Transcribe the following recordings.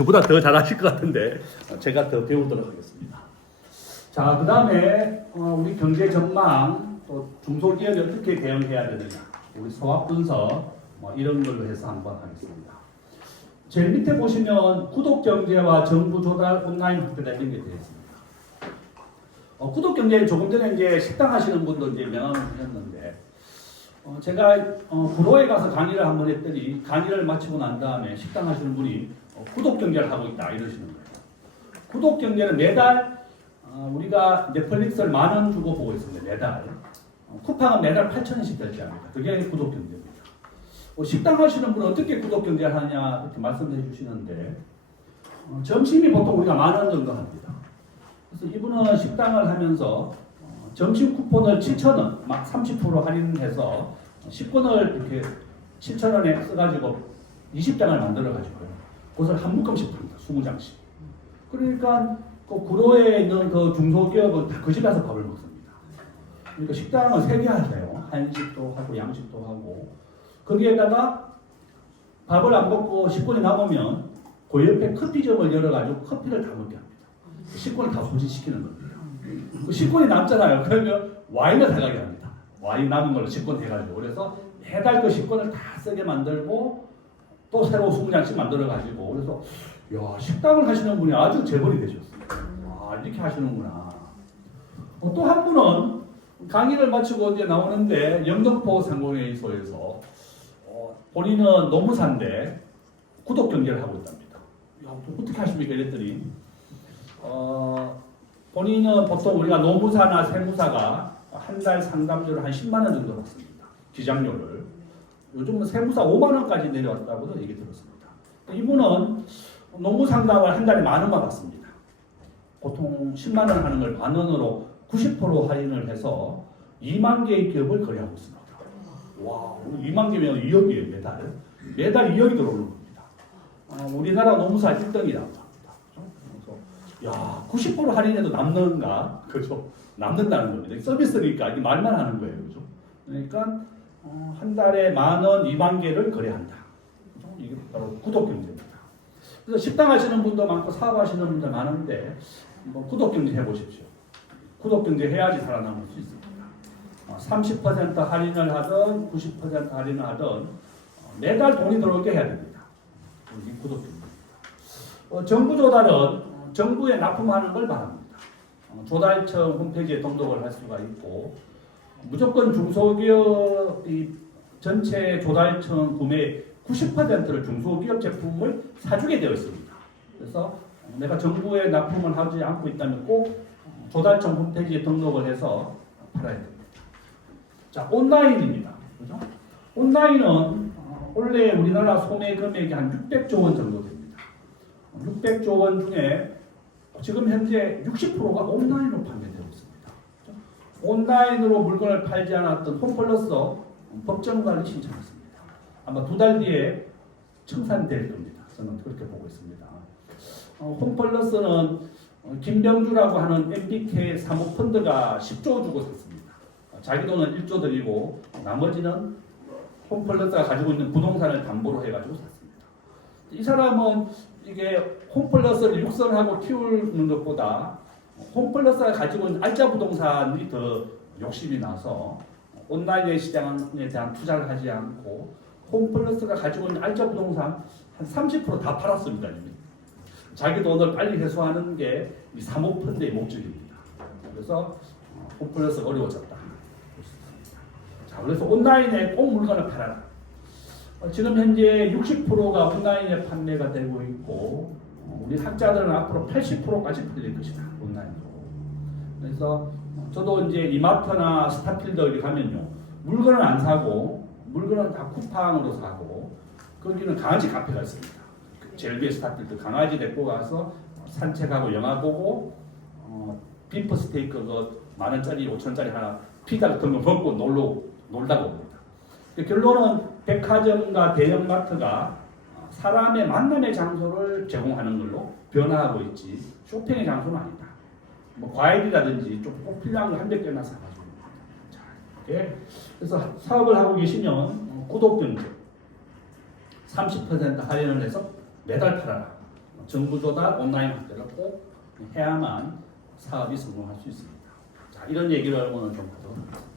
저보다 더 잘하실 것 같은데 제가 더 배우도록 하겠습니다. 자, 그 다음에 우리 경제 전망, 또 중소기업이 어떻게 대응해야 되느냐, 우리 소압 분석 이런 걸로 해서 한번 하겠습니다. 제일 밑에 보시면 구독경제와 정부 조달 온라인 학교다 이런 게 되어 있습니다. 구독경제는 조금 전에 이제 식당 하시는 분도 이제 명함을 주셨는데, 제가 구로에 가서 강의를 한번 했더니 강의를 마치고 난 다음에 식당 하시는 분이 구독경제를 하고 있다 이러시는 거예요. 구독경제는 매달 우리가 넷플릭스를 10,000원 주고 보고 있습니다. 매달. 쿠팡은 매달 8,000원씩 결제합니다. 그게 구독경제입니다. 식당 하시는 분은 어떻게 구독경제를 하느냐 이렇게 말씀해 주시는데, 점심이 보통 우리가 10,000원 정도 합니다. 그래서 이분은 식당을 하면서 점심 쿠폰을 7,000원, 막 30% 할인해서 10권을 이렇게 7,000원에 써가지고 20장을 만들어가지고요. 그것을 한 묶음씩 팝니다. 20장씩. 그러니까 그 구로에 있는 그 중소기업은 다 그 집에서 밥을 먹습니다. 그러니까 식당을 3개 하세요. 한식도 하고 양식도 하고. 거기에다가 밥을 안 먹고 10권이 남으면 그 옆에 커피점을 열어가지고 커피를 다 먹게 합니다. 10권을 다 소진시키는 겁니다. 그 10권이 남잖아요. 그러면 와인을 사가게 합니다. 와인 남은 걸로 10권 해가지고. 그래서 매달 그 10권을 다 쓰게 만들고 또 새로 20장씩 만들어가지고. 그래서 야, 식당을 하시는 분이 아주 재벌이 되셨어요. 와, 이렇게 하시는구나. 또 한 분은 강의를 마치고 이제 나오는데 영등포 상공회의소에서 본인은 노무사인데 구독경제를 하고 있답니다. 야, 어떻게 하십니까? 이랬더니 본인은 보통 우리가 노무사나 세무사가 한 달 상담료를 한 10만 원 정도 받습니다. 기장료를. 요즘은 세무사 5만 원까지 내려왔다고도 얘기 들었습니다. 이분은 노무 상담을 한 달에 10,000원만 받습니다. 보통 10만 원 하는 걸 10,000원으로 90% 할인을 해서 2만 개의 기업을 거래하고 있습니다. 와, 2만 개면 2억이에요, 매달. 매달 2억이 들어오는 겁니다. 우리나라 노무사 1등이라고 합니다. 그래서 야, 90% 할인해도 남는가? 그죠? 남는다는 겁니다. 서비스니까 이게 말만 하는 거예요. 그죠? 그러니까 한 달에 10,000원, 2만 개를 거래한다. 그죠? 이게 바로 구독경제입니다. 그래서 식당 하시는 분도 많고 사업하시는 분도 많은데 구독경제 해보십시오. 구독경제 해야지 살아남을 수 있습니다. 30% 할인을 하든 90% 할인을 하든 매달 돈이 들어오게 해야 됩니다. 이게 구독경제입니다. 정부 조달은 정부에 납품하는 걸 말합니다. 조달청 홈페이지에 등록을 할 수가 있고, 무조건 중소기업이 전체 조달청 구매 90%를 중소기업 제품을 사주게 되어 있습니다. 그래서 내가 정부에 납품을 하지 않고 있다면 꼭 조달청 홈페이지에 등록을 해서 팔아야 됩니다. 자, 온라인입니다. 그죠? 온라인은 원래 우리나라 소매 금액이 한 600조 원 정도 됩니다. 600조 원 중에 지금 현재 60%가 온라인으로 판매되고 있습니다. 그죠? 온라인으로 물건을 팔지 않았던 홈플러스 법정관리 신청했습니다. 아마 2달 뒤에 청산될 겁니다. 저는 그렇게 보고 있습니다. 홈플러스는 김병주라고 하는 MBK 사모펀드가 10조 주고 샀습니다. 자기 돈은 1조 드리고 나머지는 홈플러스가 가지고 있는 부동산을 담보로 해가지고 샀습니다. 이 사람은 이게 홈플러스를 육성하고 키우는 것보다 홈플러스가 가지고 있는 알짜 부동산이 더 욕심이 나서 온라인의 시장에 대한 투자를 하지 않고 홈플러스가 가지고 있는 알짜 부동산 한 30% 다 팔았습니다. 이미. 자기 돈을 빨리 회수하는 게 이 사모펀드의 목적입니다. 그래서 홈플러스가 어려워졌다. 자, 그래서 온라인에 꼭 물건을 팔아라. 지금 현재 60%가 온라인에 판매가 되고 있고, 우리 학자들은 앞으로 80%까지 팔릴 것이다. 온라인으로. 그래서 저도 이제 이마트나 스타필드 여기 가면요, 물건을 안 사고 물건은 다 쿠팡으로 사고, 거기는 강아지 카페가 있습니다. 젤비의 스타필드 강아지 데리고 가서 산책하고 영화 보고 비프 스테이크 그 10,000원짜리 5,000원짜리 하나 피자 같은 거 먹고 놀다가 옵니다. 결론은 백화점과 대형마트가 사람의 만남의 장소를 제공하는 걸로 변화하고 있지 쇼핑의 장소는 아니다. 뭐 과일이라든지 좀 꼭 필요한 거 한 100개나 사가지고. 자, 이렇게. 그래서 사업을 하고 계시면 구독경제 30% 할인을 해서 매달 팔아라. 정부 조달 온라인 확대를 꼭 해야만 사업이 성공할 수 있습니다. 자, 이런 얘기를 오늘 좀 하도록 하겠습니다.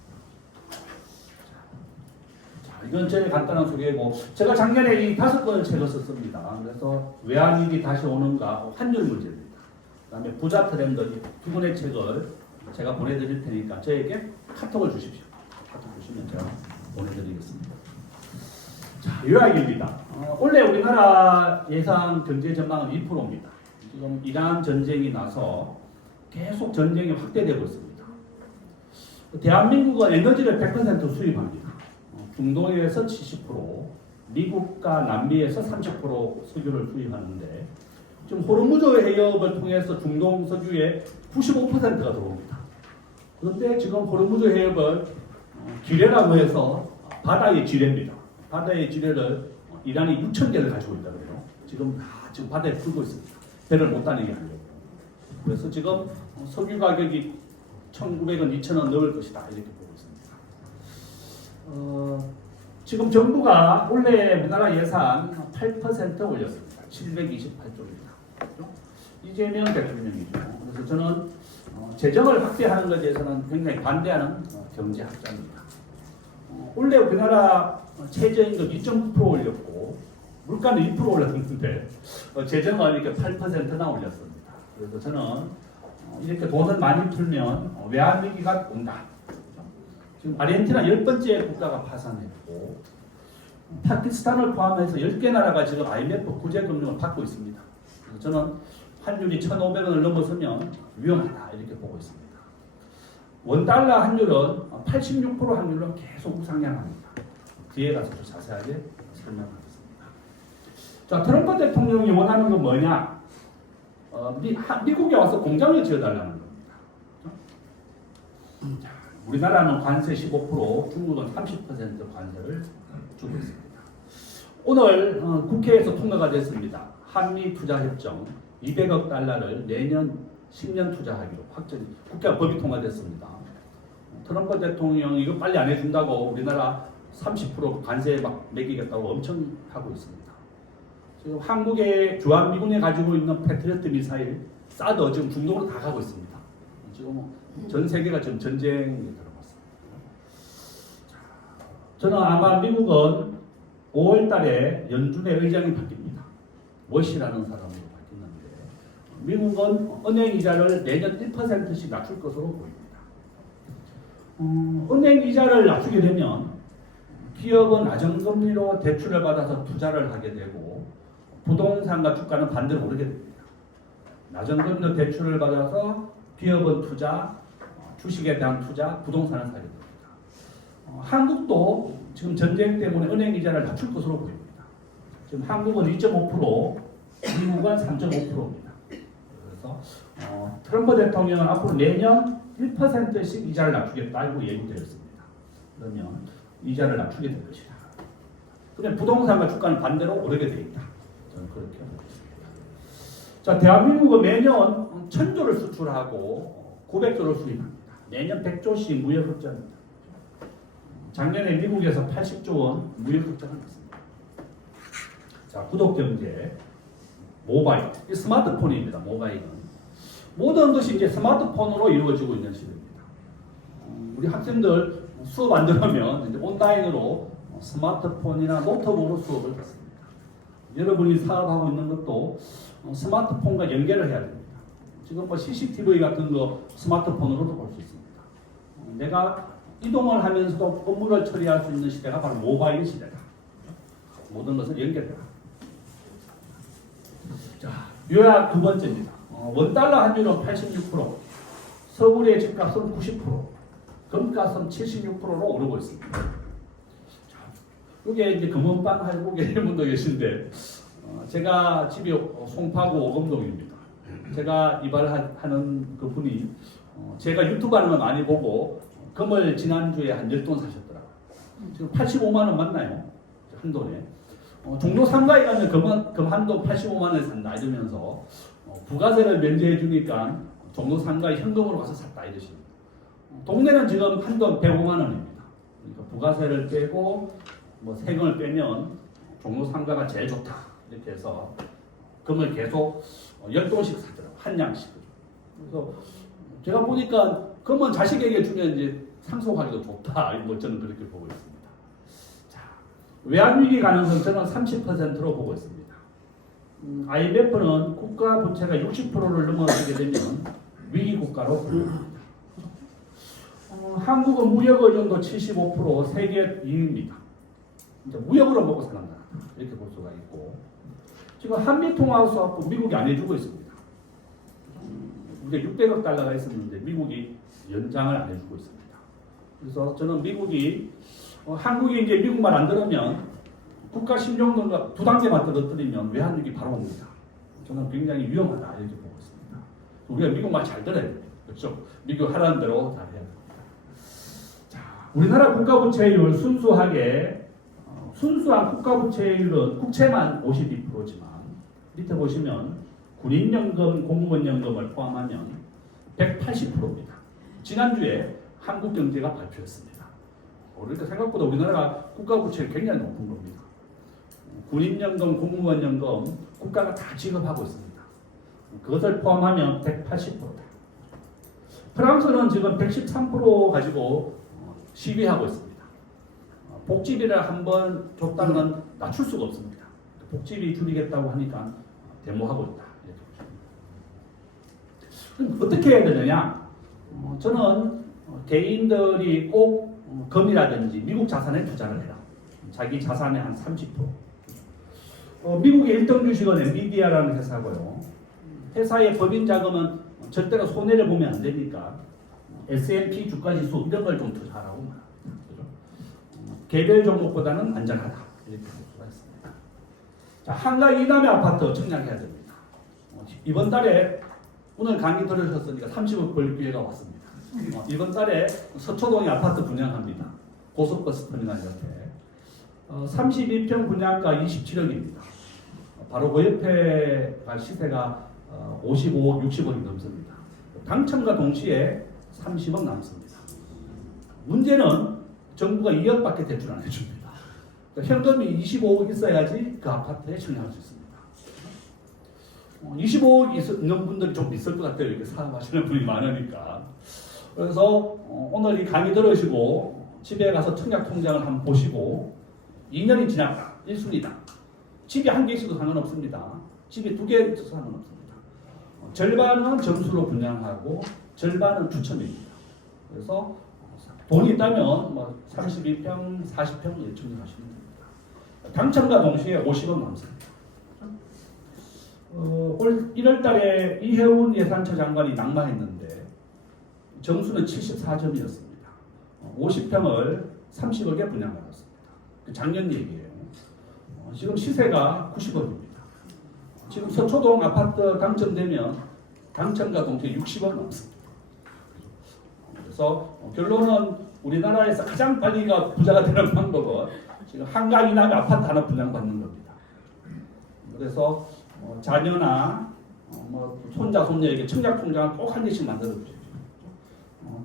자, 이건 제일 간단한 소개고, 제가 작년에 이 5권의 책을 썼습니다. 그래서 외환위기 다시 오는가, 환율 문제입니다. 그다음에 부자 트렌드 이 2권의 책을 제가 보내드릴 테니까 저에게 카톡을 주십시오. 카톡 주시면 제가 보내드리겠습니다. 자, 요약입니다. 원래 우리나라 예상 경제 전망은 2%입니다. 지금 이란 전쟁이 나서 계속 전쟁이 확대되고 있습니다. 대한민국은 에너지를 100% 수입합니다. 중동에서 70%, 미국과 남미에서 30% 석유를 수입하는데 지금 호르무즈 해협을 통해서 중동 석유의 95%가 들어옵니다. 그런데 지금 호르무즈 해협을 지뢰라고 해서 바다의 지뢰입니다. 바다의 지뢰를 이란이 6,000개를 가지고 있다고 해요. 지금 바다에 풀고 있습니다. 배를 못 다니게 하려고. 그래서 지금 석유 가격이 1,900원, 2,000원 넘을 것이다 이렇게 보고 있습니다. 지금 정부가 원래 우리나라 예산 8% 올렸습니다. 728조입니다. 이재명 대통령이죠. 그래서 저는 재정을 확대하는 것에 대해서는 굉장히 반대하는 경제학자입니다. 원래 우리나라 최저임금 2.9% 올렸고 물가는 2% 올랐는데 재정은 이렇게 8%나 올렸습니다. 그래서 저는 이렇게 돈을 많이 풀면 외환위기가 온다. 지금 아르헨티나 10번째 국가가 파산했고 파키스탄을 포함해서 10개 나라가 지금 IMF 구제금융을 받고 있습니다. 그래서 저는 환율이 1,500원을 넘어서면 위험하다 이렇게 보고 있습니다. 원달러 환율은 86% 환율은 계속 우상향합니다. 뒤에 가서 좀 자세하게 설명하겠습니다. 자, 트럼프 대통령이 원하는 건 뭐냐? 미국에 와서 공장을 지어달라는 겁니다. 우리나라는 관세 15%, 중국은 30% 관세를 주고 있습니다. 오늘 국회에서 통과가 됐습니다. 한미 투자협정 200억 달러를 내년 10년 투자하기로 확정, 국회가 법이 통과됐습니다. 트럼프 대통령이 이거 빨리 안 해준다고 우리나라 30% 관세 막 매기겠다고 엄청 하고 있습니다. 지금 한국의 주한미군이 가지고 있는 패트리어트 미사일 사드 지금 중동으로 다 가고 있습니다. 지금 전 세계가 지금 전쟁에 들어갔습니다. 저는 아마 미국은 5월 달에 연준의 의장이 바뀝니다. 워시라는 사람으로 바뀌는데 미국은 은행 이자를 내년 1%씩 낮출 것으로 보입니다. 은행 이자를 낮추게 되면 기업은 낮은금리로 대출을 받아서 투자를 하게 되고 부동산과 주가는 반대로 오르게 됩니다. 낮은금리로 대출을 받아서 기업은 투자, 주식에 대한 투자, 부동산을 사게 됩니다. 한국도 지금 전쟁 때문에 은행 이자를 낮출 것으로 보입니다. 지금 한국은 2.5%, 미국은 3.5%입니다. 그래서 트럼프 대통령은 앞으로 내년 1%씩 이자를 낮추겠다고 예고되었습니다. 그러면 이자를 낮추게 될 것이다. 그런데 부동산과 주가는 반대로 오르게 되어 있다. 저는 그렇게 보고 있습니다. 자, 대한민국은 매년 1,000조를 수출하고 900조를 수입합니다. 매년 100조씩 무역 흑자입니다. 작년에 미국에서 80조 원 무역 흑자가 났습니다. 자, 구독경제, 모바일, 이 스마트폰입니다. 모바일은 모든 것이 이제 스마트폰으로 이루어지고 있는 시대입니다. 우리 학생들 수업 안 들으면 이제 온라인으로 스마트폰이나 노트북으로 수업을 받습니다. 여러분이 사업하고 있는 것도 스마트폰과 연결을 해야 됩니다. 지금 뭐 CCTV 같은 거 스마트폰으로도 볼 수 있습니다. 내가 이동을 하면서도 업무를 처리할 수 있는 시대가 바로 모바일 시대다. 모든 것을 연결해라. 자, 요약 두 번째입니다. 원달러 환율은 86%, 서울의 집값은 90%, 금값은 76%로 오르고 있습니다. 자, 이게 이제 금은방 알고 계신 분도 계신데, 제가 집이 송파구 오금동입니다. 제가 이발하는 그 분이 제가 유튜브 하는 걸 많이 보고 금을 지난주에 한 10돈 사셨더라고요. 지금 85만 원 맞나요? 한 돈에. 종로 상가에 가면 금 한 돈 85만 원에 산다 이러면서 부가세를 면제해 주니까 종로 상가에 현금으로 가서 샀다 이러십니다. 동네는 지금 한 돈 105만 원입니다. 그러니까 부가세를 빼고 뭐 세금을 빼면 종로 상가가 제일 좋다 이렇게 해서 금을 계속 10돈씩 사더라고요. 한 양씩. 그래서 제가 보니까 금은 자식에게 주면 이제 상속하기도 좋다. 뭐 저는 그렇게 보고 있습니다. 자, 외환위기 가능성 저는 30%로 보고 있습니다. IMF는 국가 부채가 60%를 넘어가게 되면 위기 국가로 분류합니다. 한국은 무역 의존도 75%, 세계 2위입니다. 무역으로 먹고 사는 나라 이렇게 볼 수가 있고 지금 한미 통화 수합도 미국이 안 해주고 있습니다. 이게 600억 달러가 있었는데 미국이 연장을 안 해주고 있습니다. 그래서 저는 미국이 한국이 이제 미국 말 안 들으면 국가 신용도가 두 단계만 떨어뜨리면 외환위기 바로 옵니다. 저는 굉장히 위험하다 이렇게 보고 있습니다. 우리가 미국 말 잘 들어야 돼요. 그렇죠? 미국 하라는 대로 다 해야 됩니다. 자, 우리나라 국가 부채율 순수하게 순수한 국가 부채율은 국채만 52%지만 밑에 보시면 군인연금, 공무원연금을 포함하면 180%입니다. 지난주에 한국경제가 발표했습니다. 그러니까 생각보다 우리나라가 국가 부채율이 굉장히 높은 겁니다. 군인연금, 공무원연금 국가가 다 지급하고 있습니다. 그것을 포함하면 180%다. 프랑스는 지금 113% 가지고 시위하고 있습니다. 복지비를 한번 줬다는 건 낮출 수가 없습니다. 복지비 줄이겠다고 하니까 데모하고 있다. 그럼 어떻게 해야 되느냐? 저는 개인들이 꼭 금이라든지 미국 자산에 투자를 해라. 자기 자산의 한 30%. 미국의 1등 주식은 엔비디아라는 회사고요. 회사의 법인 자금은 절대로 손해를 보면 안 되니까 S&P 주가지수 이런 걸 좀 투자하라고 말합니다. 개별 종목보다는 안전하다. 이렇게 볼 수가 있습니다. 자, 한가 이남의 아파트 청약해야 됩니다. 이번 달에 오늘 강의 들으셨으니까 30억 벌 기회가 왔습니다. 이번 달에 서초동에 아파트 분양합니다. 고속버스 터미널 옆에 32평 분양가 27억입니다. 바로 그 옆에 시세가 55억, 60억이 넘습니다. 당첨과 동시에 30억 남습니다. 문제는 정부가 2억밖에 대출 안 해줍니다. 그러니까 현금이 25억 있어야지 그 아파트에 청약할 수 있습니다. 25억 있는 분들이 좀 있을 것 같아요. 이렇게 사업하시는 분이 많으니까. 그래서 오늘 이 강의 들으시고 집에 가서 청약 통장을 한번 보시고 2년이 지났다. 1순위다. 집이 한 개 있어도 상관없습니다. 집이 두 개 있어도 상관없습니다. 절반은 점수로 분양하고 절반은 추첨입니다. 그래서 돈이 있다면 뭐 32평, 40평 청약하시면 됩니다. 당첨과 동시에 50원 남습니다. 올 1월달에 이혜훈 예산처 장관이 낙마했는데 점수는 74점이었습니다. 50평을 30억에 분양받았습니다. 작년 얘기예요. 지금 시세가 90억입니다. 지금 서초동 아파트 당첨되면 당첨과 동시에 60억 남습니다. 그래서 결론은 우리나라에서 가장 빨리 부자가 되는 방법은 지금 한강 이남의 아파트 하나 분양받는 겁니다. 그래서 자녀나 손자, 손녀에게 청약통장을 꼭 한 개씩 만들어 주십시오.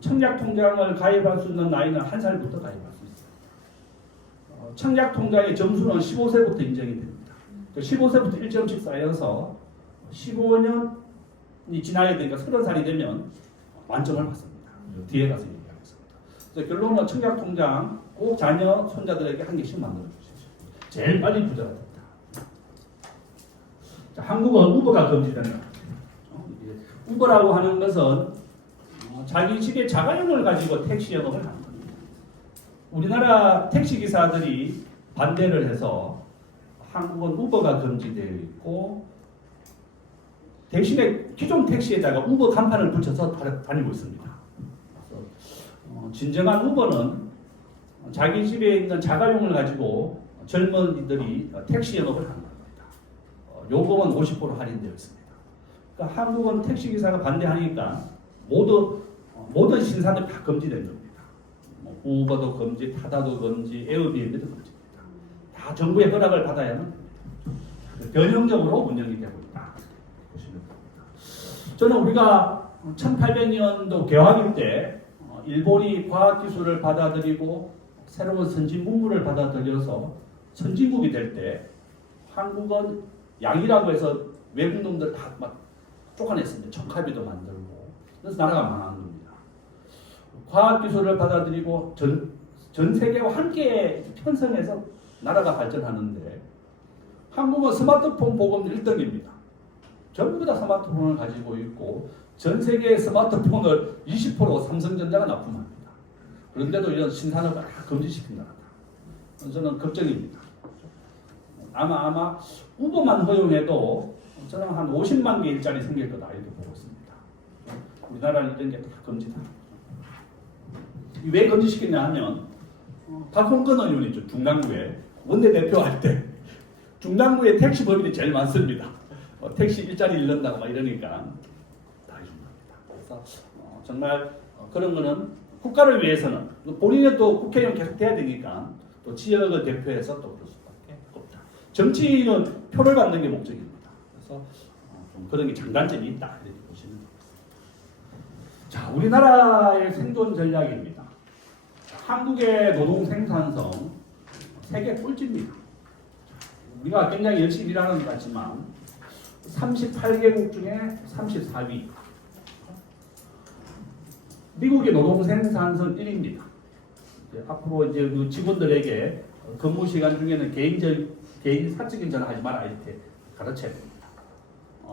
청약통장을 가입할 수 있는 나이는 1살부터 가입할 수 있습니다. 청약통장의 점수는 15세부터 인정이 됩니다. 15세부터 1점씩 쌓여서 15년이 지나야 되니까 30살이 되면 만점을 받습니다. 뒤에 가서 얘기하겠습니다. 그래서 결론은 청약통장 꼭 자녀, 손자들에게 한 개씩 만들어 주십시오. 제일 빨리 부자가 됩니다. 자, 한국은 우버가 금지된다. 우버라고 하는 것은 자기 집에 자가용을 가지고 택시 영업을 하는 겁니다. 우리나라 택시기사들이 반대를 해서 한국은 우버가 금지되어 있고 대신에 기존 택시에다가 우버 간판을 붙여서 다니고 있습니다. 진정한 우버는 자기 집에 있는 자가용을 가지고 젊은이들이 택시 영업을 하는 겁니다. 요금은 50% 할인되어 있습니다. 그러니까 한국은 택시기사가 반대하니까 모든 신사들 다 금지된 겁니다. 우버도 금지, 타다도 금지, 에어비앤비도 금지입니다. 다 정부의 허락을 받아야만 변형적으로 운영이 되고 있다. 보시면 됩니다. 저는 우리가 1800년도 개화일 때 일본이 과학기술을 받아들이고 새로운 선진 문물을 받아들여서 선진국이 될 때 한국은 양이라고 해서 외국 놈들 다 막 쫓아냈습니다. 적합비도 만들고. 그래서 나라가 망한 겁니다. 과학기술을 받아들이고 전 세계와 함께 편성해서 나라가 발전하는데 한국은 스마트폰 보급 1등입니다. 전부 다 스마트폰을 가지고 있고 전 세계의 스마트폰을 20% 삼성전자가 납품합니다. 그런데도 이런 신산업을 다 금지시킨다. 저는 걱정입니다. 아마 우버만 허용해도 저는 한 50만 개 일자리 생길 거다 이렇게 보고 있습니다. 우리나라는 이런 게 다 금지다. 왜 금지시키냐 하면 박홍근 의원 있죠. 중랑구에 원내대표 할 때 중랑구에 택시 법인이 제일 많습니다. 택시 일자리 잃는다고 막 이러니까 다 해준답니다. 그래서 정말 그런 거는 국가를 위해서는 본인은 또 국회의원 계속 돼야 되니까 또 지역을 대표해서 또 그럴 수밖에 없다. 정치인은 표를 받는 게 목적입니다. 그래서 좀 그런 게 장단점이 있다 이렇게 보시면 됩니다. 자, 우리나라의 생존 전략입니다. 한국의 노동 생산성 세계 꼴찌입니다. 우리가 굉장히 열심히 일하는 것 같지만 38개국 중에 34위. 미국의 노동 생산성 1위입니다. 앞으로 이제 그 직원들에게 근무 시간 중에는 개인 사적인 전화 하지 마라 이렇게 가르쳐야 됩니다.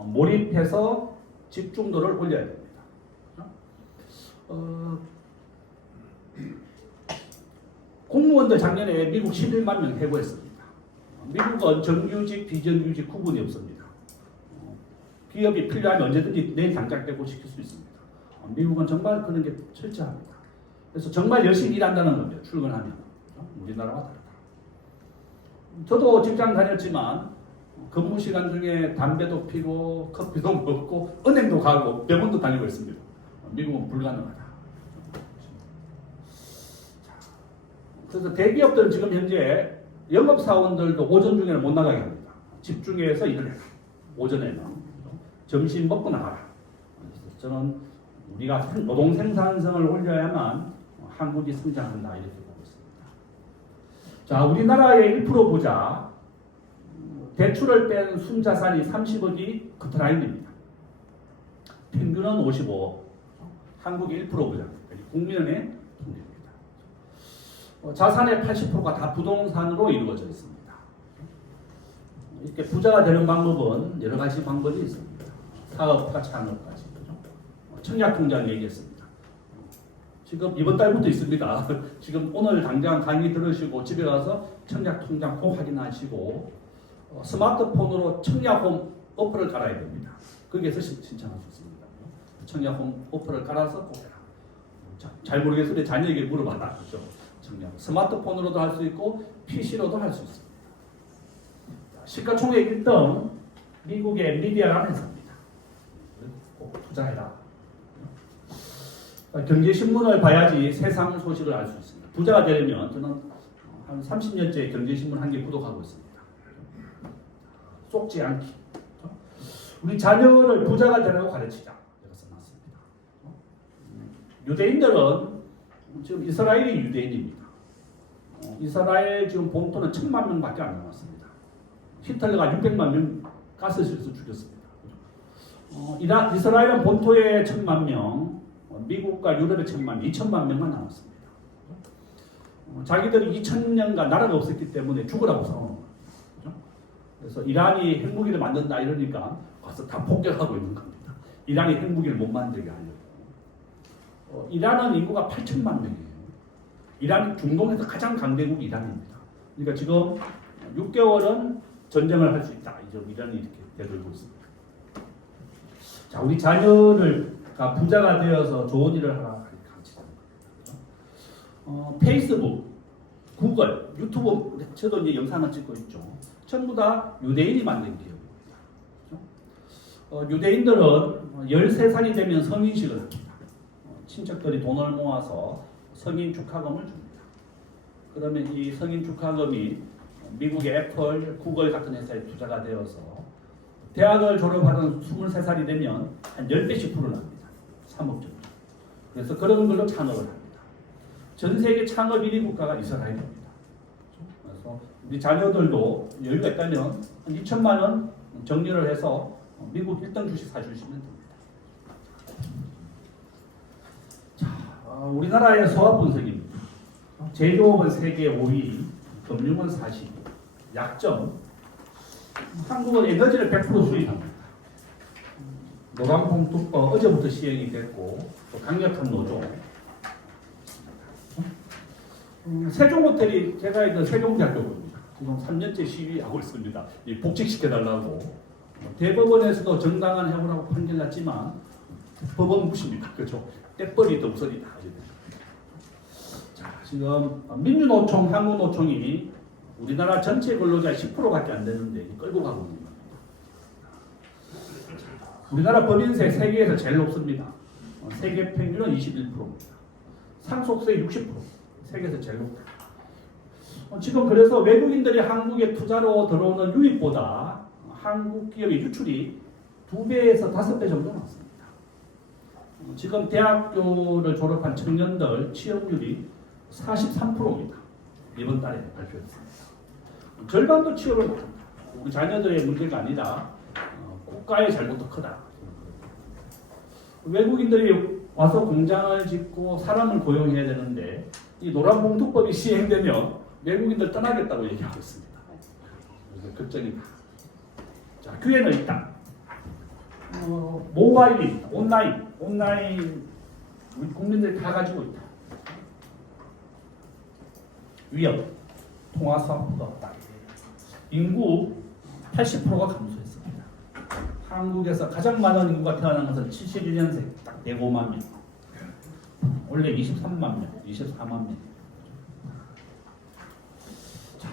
몰입해서 집중도를 올려야 됩니다. 공무원들 작년에 미국 11만 명 해고했습니다. 미국은 정규직, 비정규직 구분이 없습니다. 기업이 필요하면 언제든지 내일 당장 해고시킬 수 있습니다. 미국은 정말 그런 게 철저합니다. 그래서 정말 열심히 일한다는 겁니다. 출근하면. 우리나라와 다르다. 저도 직장 다녔지만 근무 시간 중에 담배도 피고 커피도 먹고 은행도 가고 병원도 다니고 있습니다. 미국은 불가능하다. 그래서 대기업들은 지금 현재 영업사원들도 오전 중에는 못 나가게 합니다. 집중해서 일을 해라. 오전에는. 점심 먹고 나가라. 저는 우리가 노동 생산성을 올려야만 한국이 성장한다 이렇게 보고 있습니다. 자, 우리나라의 1% 부자 대출을 뺀 순자산이 30억이 커트라인입니다. 평균은 55억. 한국이 1% 부자입니다. 국민은행 통계입니다. 자산의 80%가 다 부동산으로 이루어져 있습니다. 이렇게 부자가 되는 방법은 여러 가지 방법이 있습니다. 사업과 창업까지. 청약통장 얘기했습니다. 지금 이번 달부터 있습니다. 지금 오늘 당장 강의 들으시고 집에 가서 청약통장 꼭 확인하시고 스마트폰으로 청약홈 어플을 깔아야 됩니다. 거기에서 신청할 수 있습니다. 청약홈 어플을 깔아서 꼭 해라. 잘 모르겠으면 자녀에게 물어봐라. 그렇죠? 청약. 스마트폰으로도 할 수 있고 PC로도 할 수 있습니다. 시가총액 1등 미국의 엔비디아라는 회사입니다. 꼭 투자해라. 경제신문을 봐야지 세상 소식을 알 수 있습니다. 부자가 되려면 저는 한 30년째 경제신문 한 개 구독하고 있습니다. 속지 않기. 우리 자녀를 부자가 되라고 가르치자. 이것은 맞습니다. 유대인들은 지금 이스라엘이 유대인입니다. 이스라엘 지금 본토는 1000만 명밖에 안 남았습니다. 히틀러가 600만 명 가스실에서 죽였습니다. 이스라엘은 본토에 1000만 명, 미국과 유럽에 1000만 명, 2000만 명만 남았습니다. 자기들이 2000년간 나라가 없었기 때문에 죽으라고 싸우는 거예요. 그래서 이란이 핵무기를 만든다 이러니까 와서 다 폭격하고 있는 겁니다. 이란이 핵무기를 못 만들게 하려고. 이란은 인구가 8천만 명이에요. 이란 중동에서 가장 강대국이 이란입니다. 그러니까 지금 6개월은 전쟁을 할 수 있다. 이제 이란이 이렇게 되돌고 있습니다. 자, 우리 자녀가 부자가 되어서 좋은 일을 하라 가르치자는 겁니다. 페이스북, 구글, 유튜브, 저도 이제 영상을 찍고 있죠. 전부 다 유대인이 만든 기업입니다. 유대인들은 13살이 되면 성인식을 합니다. 친척들이 돈을 모아서 성인 축하금을 줍니다. 그러면 이 성인 축하금이 미국의 애플, 구글 같은 회사에 투자가 되어서 대학을 졸업하는 23살이 되면 한 10배씩 불어납니다. 3억 정도. 그래서 그런 걸로 창업을 합니다. 전 세계 창업 1위 국가가 이스라엘입니다. 그래서 우리 자녀들도 여유가 있다면 한 2천만 원 정리를 해서 미국 1등 주식 사주시면 됩니다. 자, 우리나라의 소화 분석입니다. 제조업은 세계 5위, 금융은 40위, 약점, 한국은 에너지를 100% 수입합니다. 노란봉투법 어제부터 시행이 됐고 또 강력한 노조. 세종호텔이 제가 그 세종대학교입니다. 지금 3년째 시위하고 있습니다. 복직시켜달라고. 대법원에서도 정당한 해고라고 판결났지만 법원 무시입니다. 그렇죠? 떼버리도 우선이다. 자, 지금 민주노총, 한국노총이 우리나라 전체 근로자 10%밖에 안 되는데 끌고 가고 있는 겁니다. 우리나라 법인세 세계에서 제일 높습니다. 세계 평균은 21%입니다. 상속세 60%. 세계에서 제일 높다. 지금 그래서 외국인들이 한국에 투자로 들어오는 유입보다 한국 기업의 유출이 2배에서 5배 정도 많습니다. 지금 대학교를 졸업한 청년들 취업률이 43%입니다. 이번 달에 발표했습니다. 절반도 취업을 못합니다. 우리 자녀들의 문제가 아니라 국가의 잘못도 크다. 외국인들이 와서 공장을 짓고 사람을 고용해야 되는데 이 노란봉투법이 시행되면 외국인들 떠나겠다고 얘기하고 있습니다. 그래서 걱정이다. 자, 기회는 있다. 모바일입니다. 온라인 우리 국민들이 다 가지고 있다. 위협, 통화 사업부가 없다. 인구 80%가 감소했습니다. 한국에서 가장 많은 인구가 태어난 것은 71년생 딱 105만 명. 원래 23만 명, 24만 명. 자,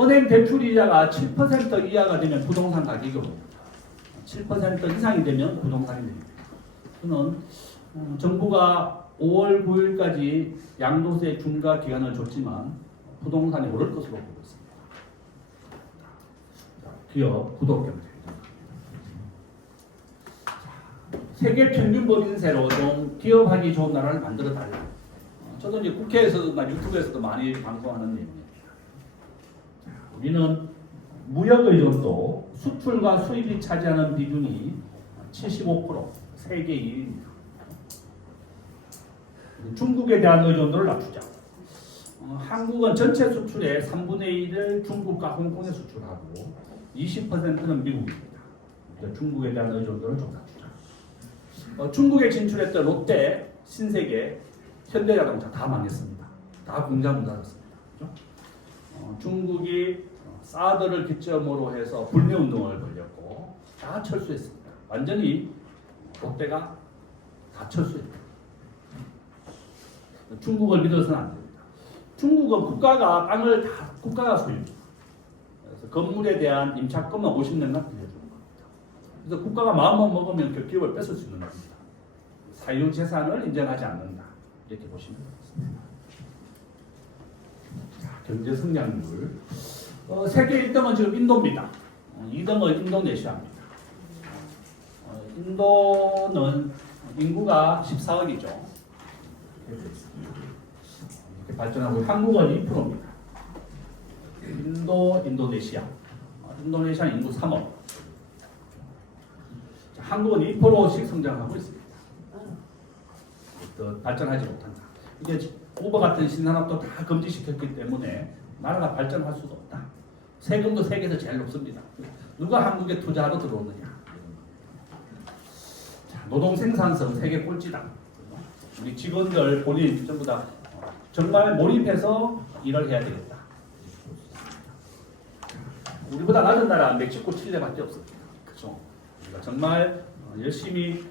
은행 대출 이자가 7% 이하가 되면 부동산 가격이 오릅니다. 7% 이상이 되면 부동산이 됩니다. 저는 정부가 5월 9일까지 양도세 중과 기간을 줬지만 부동산이 오를 것으로 보고 있습니다. 자, 기업 구독 경제. 세계 평균 법인세로 좀 기업하기 좋은 나라를 만들어 달라. 저도 이제 국회에서도 유튜브에서도 많이 방송하는 내용입니다. 우리는 무역 의존도 수출과 수입이 차지하는 비중이 75%, 세계 2위입니다. 중국에 대한 의존도를 낮추자. 한국은 전체 수출의 3분의 1을 중국과 홍콩에 수출하고 20%는 미국입니다. 중국에 대한 의존도를 좀 낮추자. 중국에 진출했던 롯데, 신세계, 현대자동차 다 망했습니다. 다 공장 문 닫았습니다. 그렇죠? 중국이 사드를 기점으로 해서 불매운동을 벌였고 다 철수했습니다. 완전히 롯데가 다 철수했다. 중국을 믿어서는 안 됩니다. 중국은 국가가 땅을 다 국가가 소유합니다. 그래서 건물에 대한 임차권만 50년간 빌려주는 겁니다. 그래서 국가가 마음만 먹으면 그 기업을 뺏을 수 있는 겁니다. 사유재산을 인정하지 않는다. 이렇게 보시면 되겠습니다. 경제 성장률. 세계 1등은 지금 인도입니다. 2등은 인도네시아입니다. 인도는 인구가 14억이죠. 이렇게 발전하고 한국은 2%입니다. 인도네시아. 인도네시아는 인구 3억. 한국은 2%씩 성장하고 있습니다. 더 발전하지 못한다. 이게 우버 같은 신산업도 다 금지시켰기 때문에 나라가 발전할 수도 없다. 세금도 세계에서 제일 높습니다. 누가 한국에 투자하러 들어오느냐. 자, 노동 생산성 세계 꼴찌다. 우리 직원들 본인 전부 다 정말 몰입해서 일을 해야 되겠다. 우리보다 낮은 나라 멕시코, 칠레밖에 없습니다. 그렇죠? 우리가 정말 열심히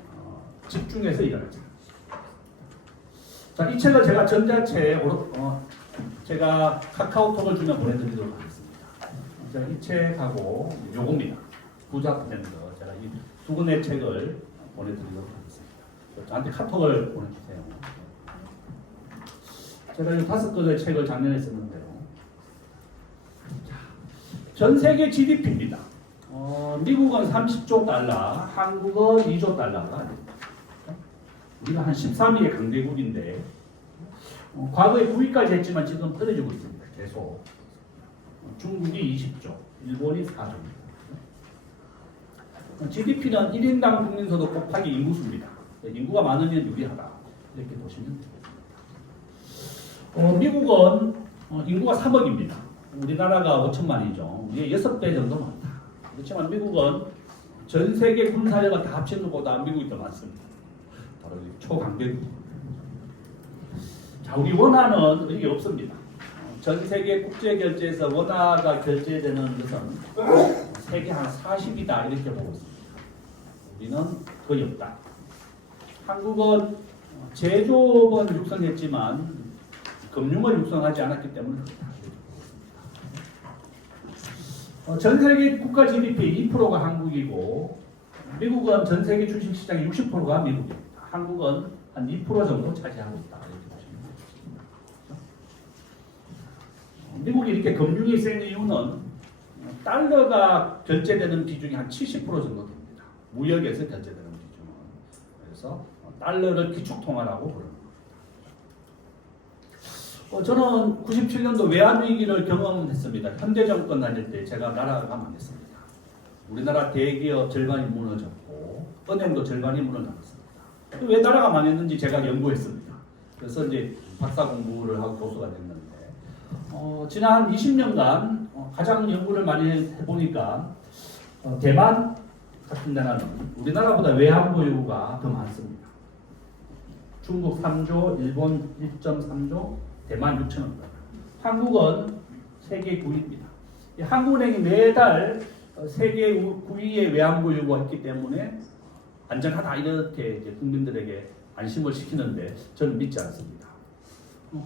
집중해서 일하자. 자, 이 책을 제가 전자책 제가 카카오톡을 주면 보내드리도록 하겠습니다. 제가 이 책하고 요겁니다. 부자 브랜드. 제가 이 두 권의 책을 보내드리도록 하겠습니다. 저한테 카톡을 보내주세요. 제가 이 5권의 책을 작년에 썼는데요. 전 세계 GDP입니다. 미국은 30조 달러, 한국은 2조 달러가 우리가 한 13위의 강대국인데 과거에 9위까지 했지만 지금 떨어지고 있습니다. 계속. 중국이 20조, 일본이 4조입니다. GDP는 1인당 국민소득 곱하기 인구수입니다. 인구가 많으면 유리하다. 이렇게 보시면 됩니다. 미국은 인구가 3억입니다. 우리나라가 5천만이죠. 이게 6배 정도 많다. 그렇지만 미국은 전 세계 군사력을 다 합치는 것보다 미국이 더 많습니다. 바로 초강대국. 자, 우리 원화는 이게 없습니다. 전 세계 국제 결제에서 원화가 결제되는 것은 세계 한 40이다 이렇게 보고 있습니다. 우리는 거의 없다. 한국은 제조업은 육성했지만 금융을 육성하지 않았기 때문에 그렇다. 전 세계 국가 GDP 2%가 한국이고 미국은 전 세계 주식시장의 60%가 미국입니다. 한국은 한 2% 정도 차지하고 있다. 이렇게 보시면 되겠습니다. 미국이 이렇게 금융이 센 이유는 달러가 결제되는 비중이 한 70% 정도 됩니다. 무역에서 결제되는 비중은. 그래서 달러를 기축통화라고 부릅니다. 저는 97년도 외환위기를 경험했습니다. 현대정권 다닐 때 제가 나라가 망했습니다. 우리나라 대기업 절반이 무너졌고 은행도 절반이 무너졌습니다. 왜 나라가 망했는지 제가 연구했습니다. 그래서 이제 박사 공부를 하고 교수가 됐는데 지난 20년간 가장 연구를 많이 해보니까 대만 같은 나라는 우리나라보다 외환보유고가 더 많습니다. 중국 3조, 일본 1.3조, 대만 6천억 달러. 한국은 세계 9위입니다. 한국은행이 매달 세계 9위의 외환보유고가 있기 때문에 안전하다 이렇게 이제 국민들에게 안심을 시키는데 저는 믿지 않습니다.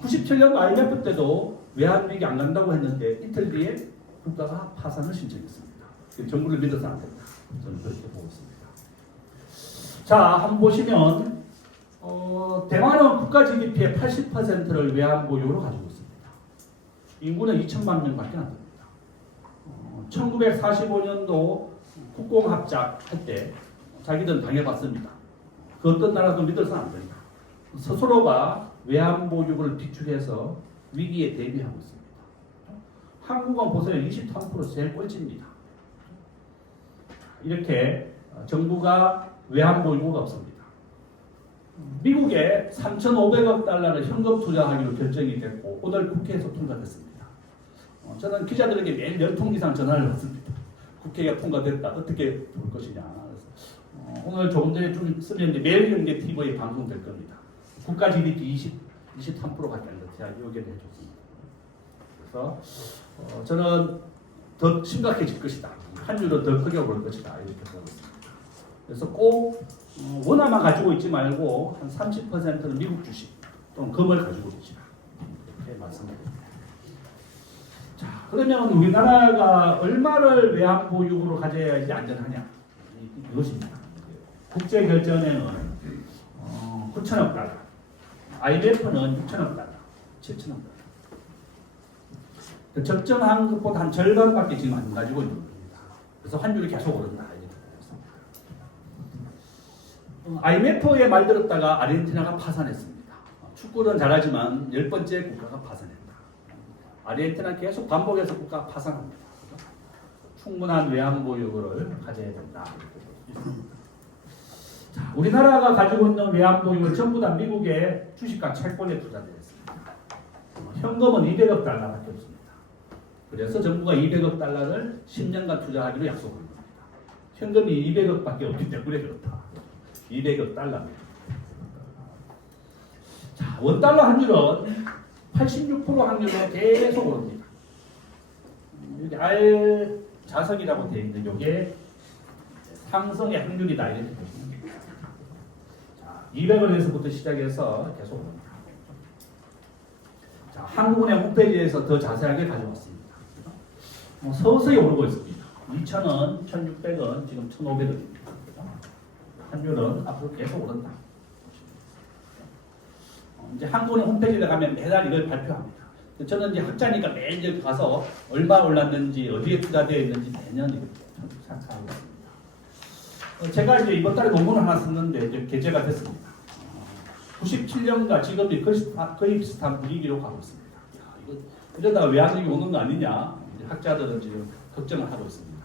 97년 IMF 때도 외환위기 안 간다고 했는데 이틀 뒤에 국가가 파산을 신청했습니다. 정부를 믿어서 안 된다. 저는 그렇게 보고 있습니다. 자, 한번 보시면 대만은 국가 GDP의 80%를 외환보유로 가지고 있습니다. 인구는 2천만 명밖에 안 됩니다. 1945년도 국공합작 할 때 자기들은 당해봤습니다. 그 어떤 나라도 믿어서 안 된다. 스스로가 외환보유고를 비축해서 위기에 대비하고 있습니다. 한국은 보세요. 23% 제일 꼴찌입니다. 이렇게 정부가 외환보유고가 없습니다. 미국에 3,500억 달러를 현금 투자하기로 결정이 됐고 오늘 국회에서 통과됐습니다. 저는 기자들에게 매일 10통 이상 전화를 받습니다. 국회가 통과됐다. 어떻게 볼 것이냐. 그래서 오늘 조금 전에 좀 쓰면 매일경제 TV에 방송될 겁니다. 국가 GDP 23%밖에 안 돼요. 제가 요기를 해줬습니다. 그래서 저는 더 심각해질 것이다. 환율은 더 크게 오를 것이다. 이렇게 보고 있습니다. 그래서 꼭 원화만 가지고 있지 말고 한 30%는 미국 주식 또는 금을 가지고 계시라. 이렇게 말씀드립니다. 자, 그러면 우리나라가 얼마를 외환보유고로 가져야지 안전하냐? 이것입니다. 국제결제은행은 9천억 달러, IMF는 6천억 달러, 7천억 달러. 적정한 것보다 한 절반밖에 지금 안 가지고 있는 겁니다. 그래서 환율이 계속 오른다. IMF의 말 들었다가 아르헨티나가 파산했습니다. 축구는 잘하지만 10번째 국가가 파산했다. 아르헨티나 계속 반복해서 국가가 파산합니다. 충분한 외환보유고를 가져야 된다. 자, 우리나라가 가지고 있는 외환보유고는 전부 다 미국의 주식과 채권에 투자되어 있습니다. 현금은 200억 달러밖에 없습니다. 그래서 정부가 200억 달러를 10년간 투자하기로 약속한 겁니다. 현금이 200억밖에 없기 때문에 그렇다. 200억 달러입니다. 자, 원달러 환율은 86% 확률로 계속 오릅니다. 여기 R 자석이라고 되어 있는 이게 상승의 확률이다 이렇게 보시면 됩니다. 자, 200원에서부터 시작해서 계속 오릅니다. 자, 한국은행 홈페이지에서 더 자세하게 가져왔습니다. 서서히 오르고 있습니다. 2,000원, 1,600원, 지금 1,500원입니다. 환율은 앞으로 계속 오른다. 이제 한국은행 홈페이지에 가면 매달 이걸 발표합니다. 저는 이제 학자니까 매일 가서 얼마 올랐는지 어디에 투자되어 있는지 매년 이렇게 찾아하고 있습니다. 제가 이제 이번 달에 논문을 하나 썼는데 이제 게재가 됐습니다. 97년과 지금이 거의 비슷한 분위기로 가고 있습니다. 이거 이러다가 외환위기 오는 거 아니냐? 학자들은 지금 걱정을 하고 있습니다.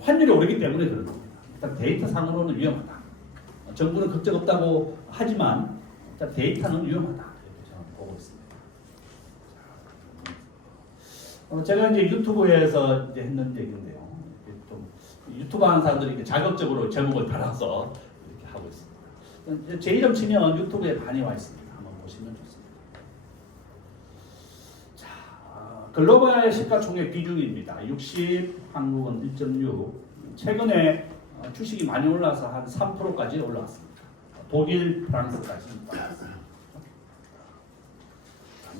환율이 오르기 때문에 그런 겁니다. 일단 데이터 상으로는 위험하다. 정부는 걱정 없다고 하지만 일단 데이터는 위험하다. 이렇게 저는 보고 있습니다. 제가 이제 유튜브에서 이제 했는 얘기인데요. 좀 유튜브 하는 사람들이 이렇게 자극적으로 제목을 달아서 이렇게 하고 있습니다. 제 이름 치면 유튜브에 많이 와 있습니다. 한번 보시면 좋습니다. 자, 글로벌 시가총액 비중입니다. 60, 한국은 1.6. 최근에 주식이 많이 올라서 한 3%까지 올라왔습니다. 독일, 프랑스까지 올라왔습니다.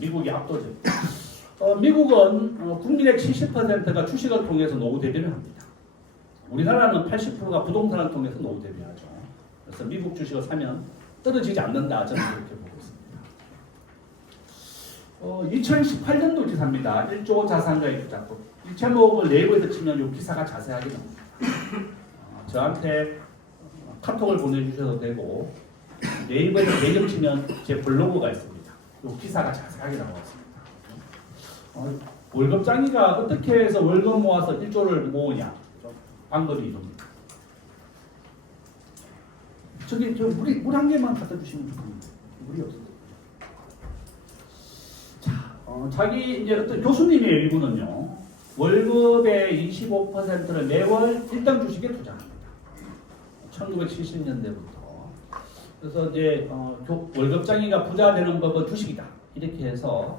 미국이 압도적입니다. 미국은 국민의 70%가 주식을 통해서 노후 대비를 합니다. 우리나라는 80%가 부동산을 통해서 노후 대비하죠. 그래서 미국 주식을 사면 떨어지지 않는다. 저는 그렇게 보고 있습니다. 2018년도 기사입니다. 1조 자산가의 투자법. 이 제목을 네이버에서 치면 이 기사가 자세하게 나옵니다. 저한테 카톡을 보내주셔도 되고 네이버에서 배경 치면 제 블로그가 있습니다. 이 기사가 자세하게 나와 있습니다. 월급장이가 어떻게 해서 월급 모아서 1조를 모으냐? 방법이 이겁니다. 저기 물 한 개만 갖다 주시면 좋겠는데 물이 없어요. 자, 자기 이제 어떤 교수님의 일부는요 월급의 25%를 매월 일당 주식에 투자합니다. 1970년대부터. 그래서 이제 월급장이가 부자 되는 법은 주식이다. 이렇게 해서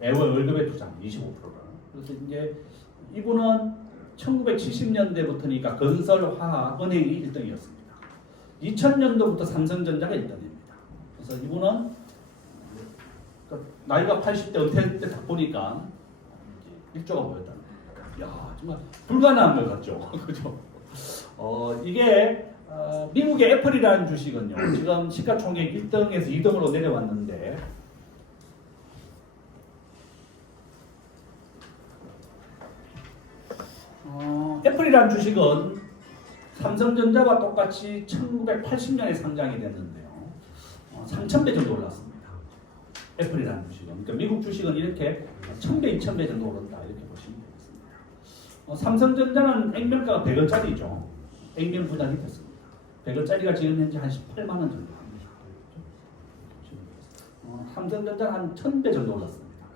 매월 월급에 투자합니다. 25%를. 그래서 이제 이분은 1970년대부터니까 건설, 화학, 은행이 1등이었습니다. 2000년도부터 삼성전자가 1등입니다. 그래서 이분은 나이가 80대 은퇴 때 딱 보니까 1조가 보였다는 겁니다. 야, 정말 불가능한 것 같죠. 그죠? 이게 미국의 애플이라는 주식은요. 지금 시가총액 1등에서 2등으로 내려왔는데 애플이라는 주식은 삼성전자와 똑같이 1980년에 상장이 됐는데요. 3,000배 정도 올랐습니다. 애플이라는 주식은. 그러니까 미국 주식은 이렇게 1,000배, 2,000배 정도 오른다. 이렇게 보시면 되겠습니다. 삼성전자는 액면가가 100원짜리죠. 액면 분할이 됐습니다. 100원짜리가 지금 현재 한 18만 원 정도 합니다. 삼성전자는 한 1,000배 정도 올랐습니다.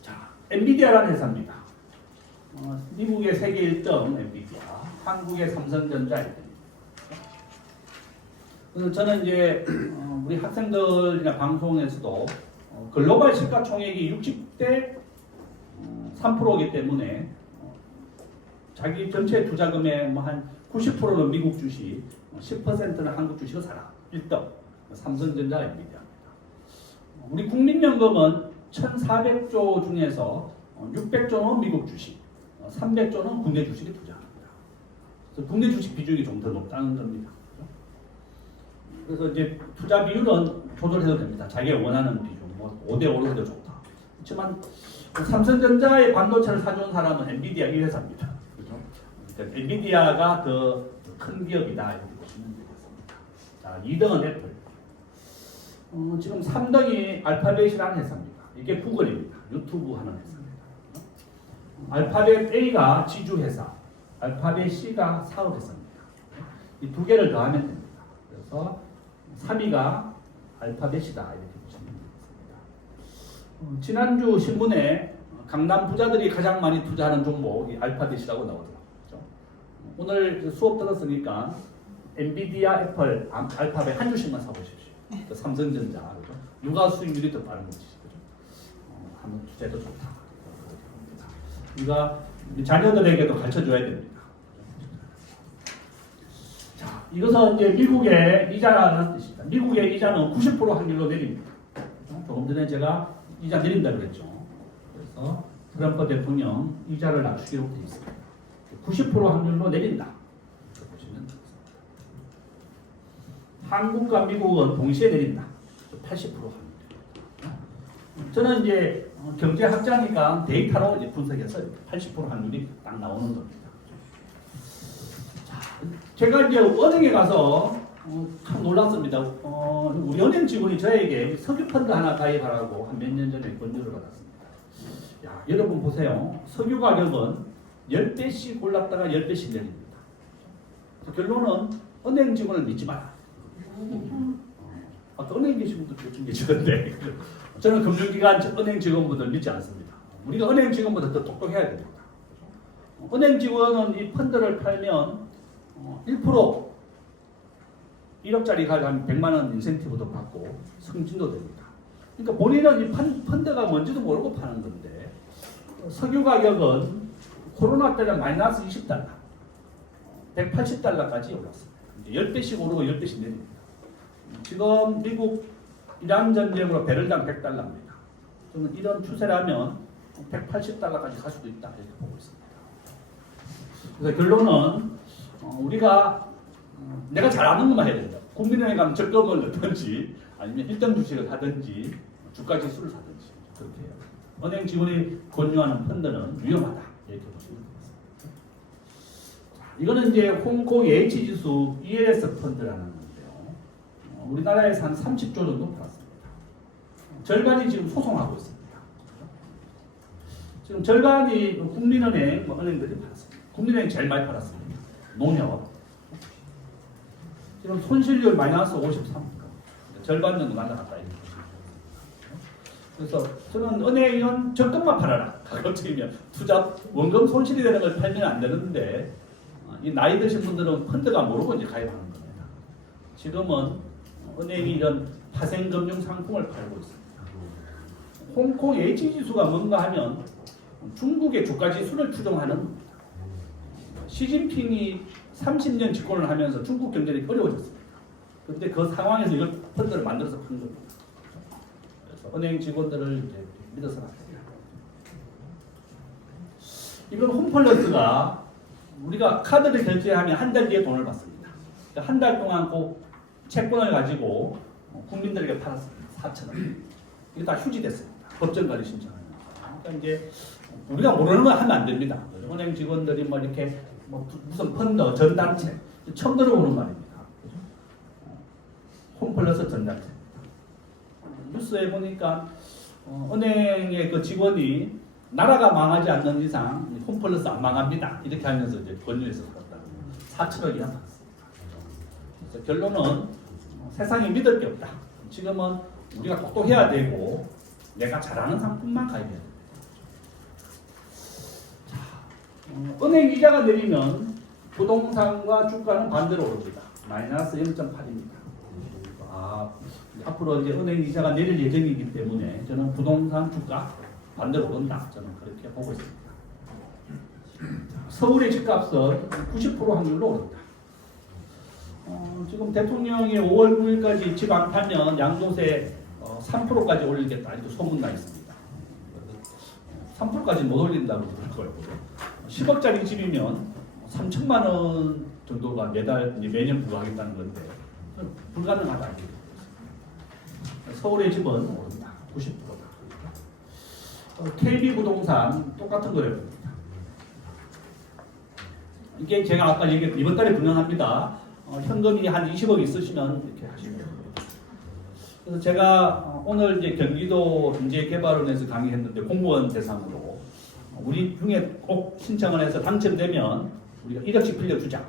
자, 엔비디아라는 회사입니다. 미국의 세계 1등 엔비디아, 한국의 삼성전자 1등입니다. 그래서 저는 이제 우리 학생들이나 방송에서도 글로벌 시가총액이 60대 3%이기 때문에 자기 전체 투자금의 뭐 한 90%는 미국 주식, 10%는 한국 주식을 사라. 1등 삼성전자 엔비디아입니다. 우리 국민연금은 1,400조 중에서 600조는 미국 주식, 300조는 국내 주식에 투자합니다. 그래서 국내 주식 비중이 좀 더 높다는 겁니다. 그래서 이제 투자 비율은 조절해도 됩니다. 자기가 원하는 비중, 뭐 5대5로 해도 좋다. 그렇지만 삼성전자의 반도체를 사준 사람은 엔비디아 1회사입니다. 그렇죠? 그러니까 엔비디아가 더 큰 기업이다 이렇게 보시면 되겠습니다. 자, 2등은 애플. 지금 3등이 알파벳이라는 회사입니다. 이게 구글입니다. 유튜브 하는 회사입니다. 알파벳 A가 지주회사, 알파벳 C가 사업회사입니다. 이 두 개를 더하면 됩니다. 그래서 3위가 알파벳이다 이렇게 보시면 되겠습니다. 지난주 신문에 강남 부자들이 가장 많이 투자하는 종목이 알파벳이라고 나오더라고요. 그렇죠? 오늘 수업 들었으니까 엔비디아, 애플, 알파벳 한 주씩만 사보십시오. 삼성전자, 그렇죠? 누가 수익률이 더 빠른 건지, 그렇죠? 한번 투자해도 좋다. 우리가 자녀들에게도 가르쳐줘야 됩니다. 자, 이것은 이제 미국의 이자라는 뜻입니다. 미국의 이자는 90% 확률로 내립니다. 조금 전에 제가 이자 내린다고 그랬죠. 그래서 트럼프 대통령 이자를 낮추기로 되어 있습니다. 90% 확률로 내린다. 보시면 되겠습니다. 한국과 미국은 동시에 내린다. 80% 확률. 저는 이제 경제학자니까 데이터로 이제 분석해서 80% 확률이 딱 나오는 겁니다. 자, 제가 이제 은행에 가서 참 놀랐습니다. 우리 은행 직원이 저에게 석유펀드 하나 가입하라고 한 몇 년 전에 권유를 받았습니다. 야, 여러분 보세요. 석유 가격은 10배씩 올랐다가 10배씩 내립니다. 결론은 은행 직원을 믿지 마라. 아까 은행 계신분들 좀 계시던데 저는 금융기관 은행 직원분들 믿지 않습니다. 우리가 은행 직원보다 더 똑똑해야 됩니다. 은행 직원은 이 펀드를 팔면 1% 1억짜리 가면 100만 원 인센티브도 받고 승진도 됩니다. 그러니까 본인은 이 펀드가 뭔지도 모르고 파는 건데 석유 가격은 코로나 때는 마이너스 20달러, 180달러까지 올랐습니다. 10배씩 오르고 10배씩 내립니다. 지금 미국 이란 전쟁으로 배럴당 100달러입니다. 저는 이런 추세라면 180달러까지 갈 수도 있다 이렇게 보고 있습니다. 그래서 결론은 우리가 내가 잘 아는 것만 해야 된다. 국민은행 가면 적금을 넣든지 아니면 1등 주식을 사든지 주가 지수를 사든지 그렇게 해요. 은행 직원이 권유하는 펀드는 위험하다 이렇게 보시면 되겠습니다. 이거는 이제 홍콩 H 지수 ES 펀드라는 건데요. 우리나라에서 한 30조 정도 팔았습니다. 절반이 지금 소송하고 있습니다. 지금 절반이 국민은행 은행들이 팔았습니다. 국민은행 제일 많이 팔았습니다. 농협. 지금 손실률 마이너스 53%. 절반 정도 날라갔다. 그래서 저는 은행은 적금만 팔아라. 가급적이면 투자 원금 손실이 되는 걸 팔면 안 되는데 이 나이 드신 분들은 펀드가 모르고 이제 가입하는 겁니다. 지금은 은행이 이런 파생금융 상품을 팔고 있습니다. 홍콩 H지수가 뭔가 하면 중국의 주가지수를 추종하는 겁니다. 시진핑이 30년 집권을 하면서 중국 경제가 어려워졌습니다. 그런데 그 상황에서 이걸 펀드를 만들어서 판 겁니다. 그래서 은행 직원들을 이제 믿어서 나갑니다. 이건 홈플러스가 우리가 카드를 결제하면 한 달 뒤에 돈을 받습니다. 한 달 동안 그 채권을 가지고 국민들에게 팔았습니다. 4,000원. 이게 다 휴지됐습니다. 법정관리 신청하면. 그러니까 이제 우리가 모르는 건 하면 안 됩니다. 은행 직원들이 뭐 이렇게 무슨 펀드, 전단체 처음 들어보는 말입니다. 홈플러스 전단체입니다. 뉴스에 보니까 은행의 그 직원이 나라가 망하지 않는 이상 홈플러스 안 망합니다. 이렇게 하면서 이제 권유해서 팔았다. 4천억 이상 팔았습니다. 그래서 결론은 세상에 믿을 게 없다. 지금은 우리가 똑똑해야 되고 내가 잘하는 상품만 가입해야 됩니다. 은행 이자가 내리면 부동산과 주가는 반대로 오릅니다. 마이너스 0.8입니다. 앞으로 이제 은행 이자가 내릴 예정이기 때문에 저는 부동산 주가 반대로 오른다. 저는 그렇게 보고 있습니다. 서울의 집값은 90% 확률로 오른다. 지금 대통령이 5월 9일까지 집 안 팔면 양도세 3%까지 올리겠다. 이렇게 소문나 있습니다. 3%까지 못 올린다고 그러더라고요. 10억짜리 집이면 3천만 원 정도가 매년 부과하겠다는 건데 불가능하다. 서울의 집은 오른다. 90%다. KB부동산 똑같은 거래입니다. 이게 제가 아까 얘기했던 이번 달에 분양합니다. 현금이 한 20억 있으시면 이렇게 하시면 됩니다. 그래서 제가 오늘 이제 경기도 인재개발원에서 강의했는데 공무원 대상으로 우리 중에 꼭 신청을 해서 당첨되면 우리가 1억씩 빌려주자.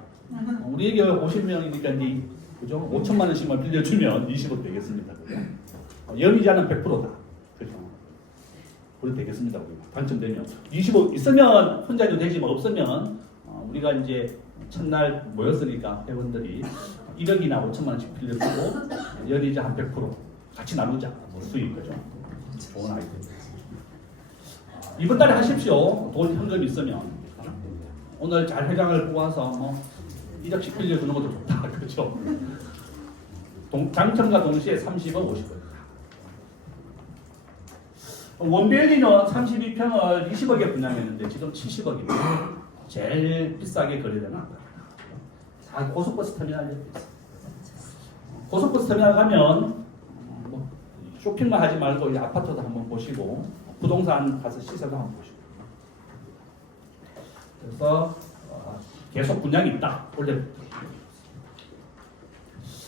우리에게 50명이니까 이제 그죠? 5천만 원씩만 빌려주면 20억 되겠습니다. 그죠? 연이자는 100%다. 그죠? 그래 되겠습니다. 우리가 당첨되면 20억 있으면 혼자도 되지만 없으면 우리가 이제 첫날 모였으니까 회원들이 1억이나 5천만 원씩 빌려주고 연이자 한 100% 같이 나누자. 뭐 수익 그죠? 좋은 아이디어. 이번 달에 하십시오. 돈 현금 있으면. 오늘 잘 회장을 뽑아서 뭐 1억씩 빌려주는 것도 좋다. 그렇죠? 당첨과 동시에 30억, 50억입니다. 원벨리는 32평을 20억에 분양했는데 지금 70억입니다. 제일 비싸게 거래되는 다 고속버스 터미널 옆에 있어요. 고속버스 터미널 가면 뭐 쇼핑만 하지 말고 이 아파트도 한번 보시고 부동산 가서 시세도 한번 보시고 그래서 계속 분양이 있다. 원래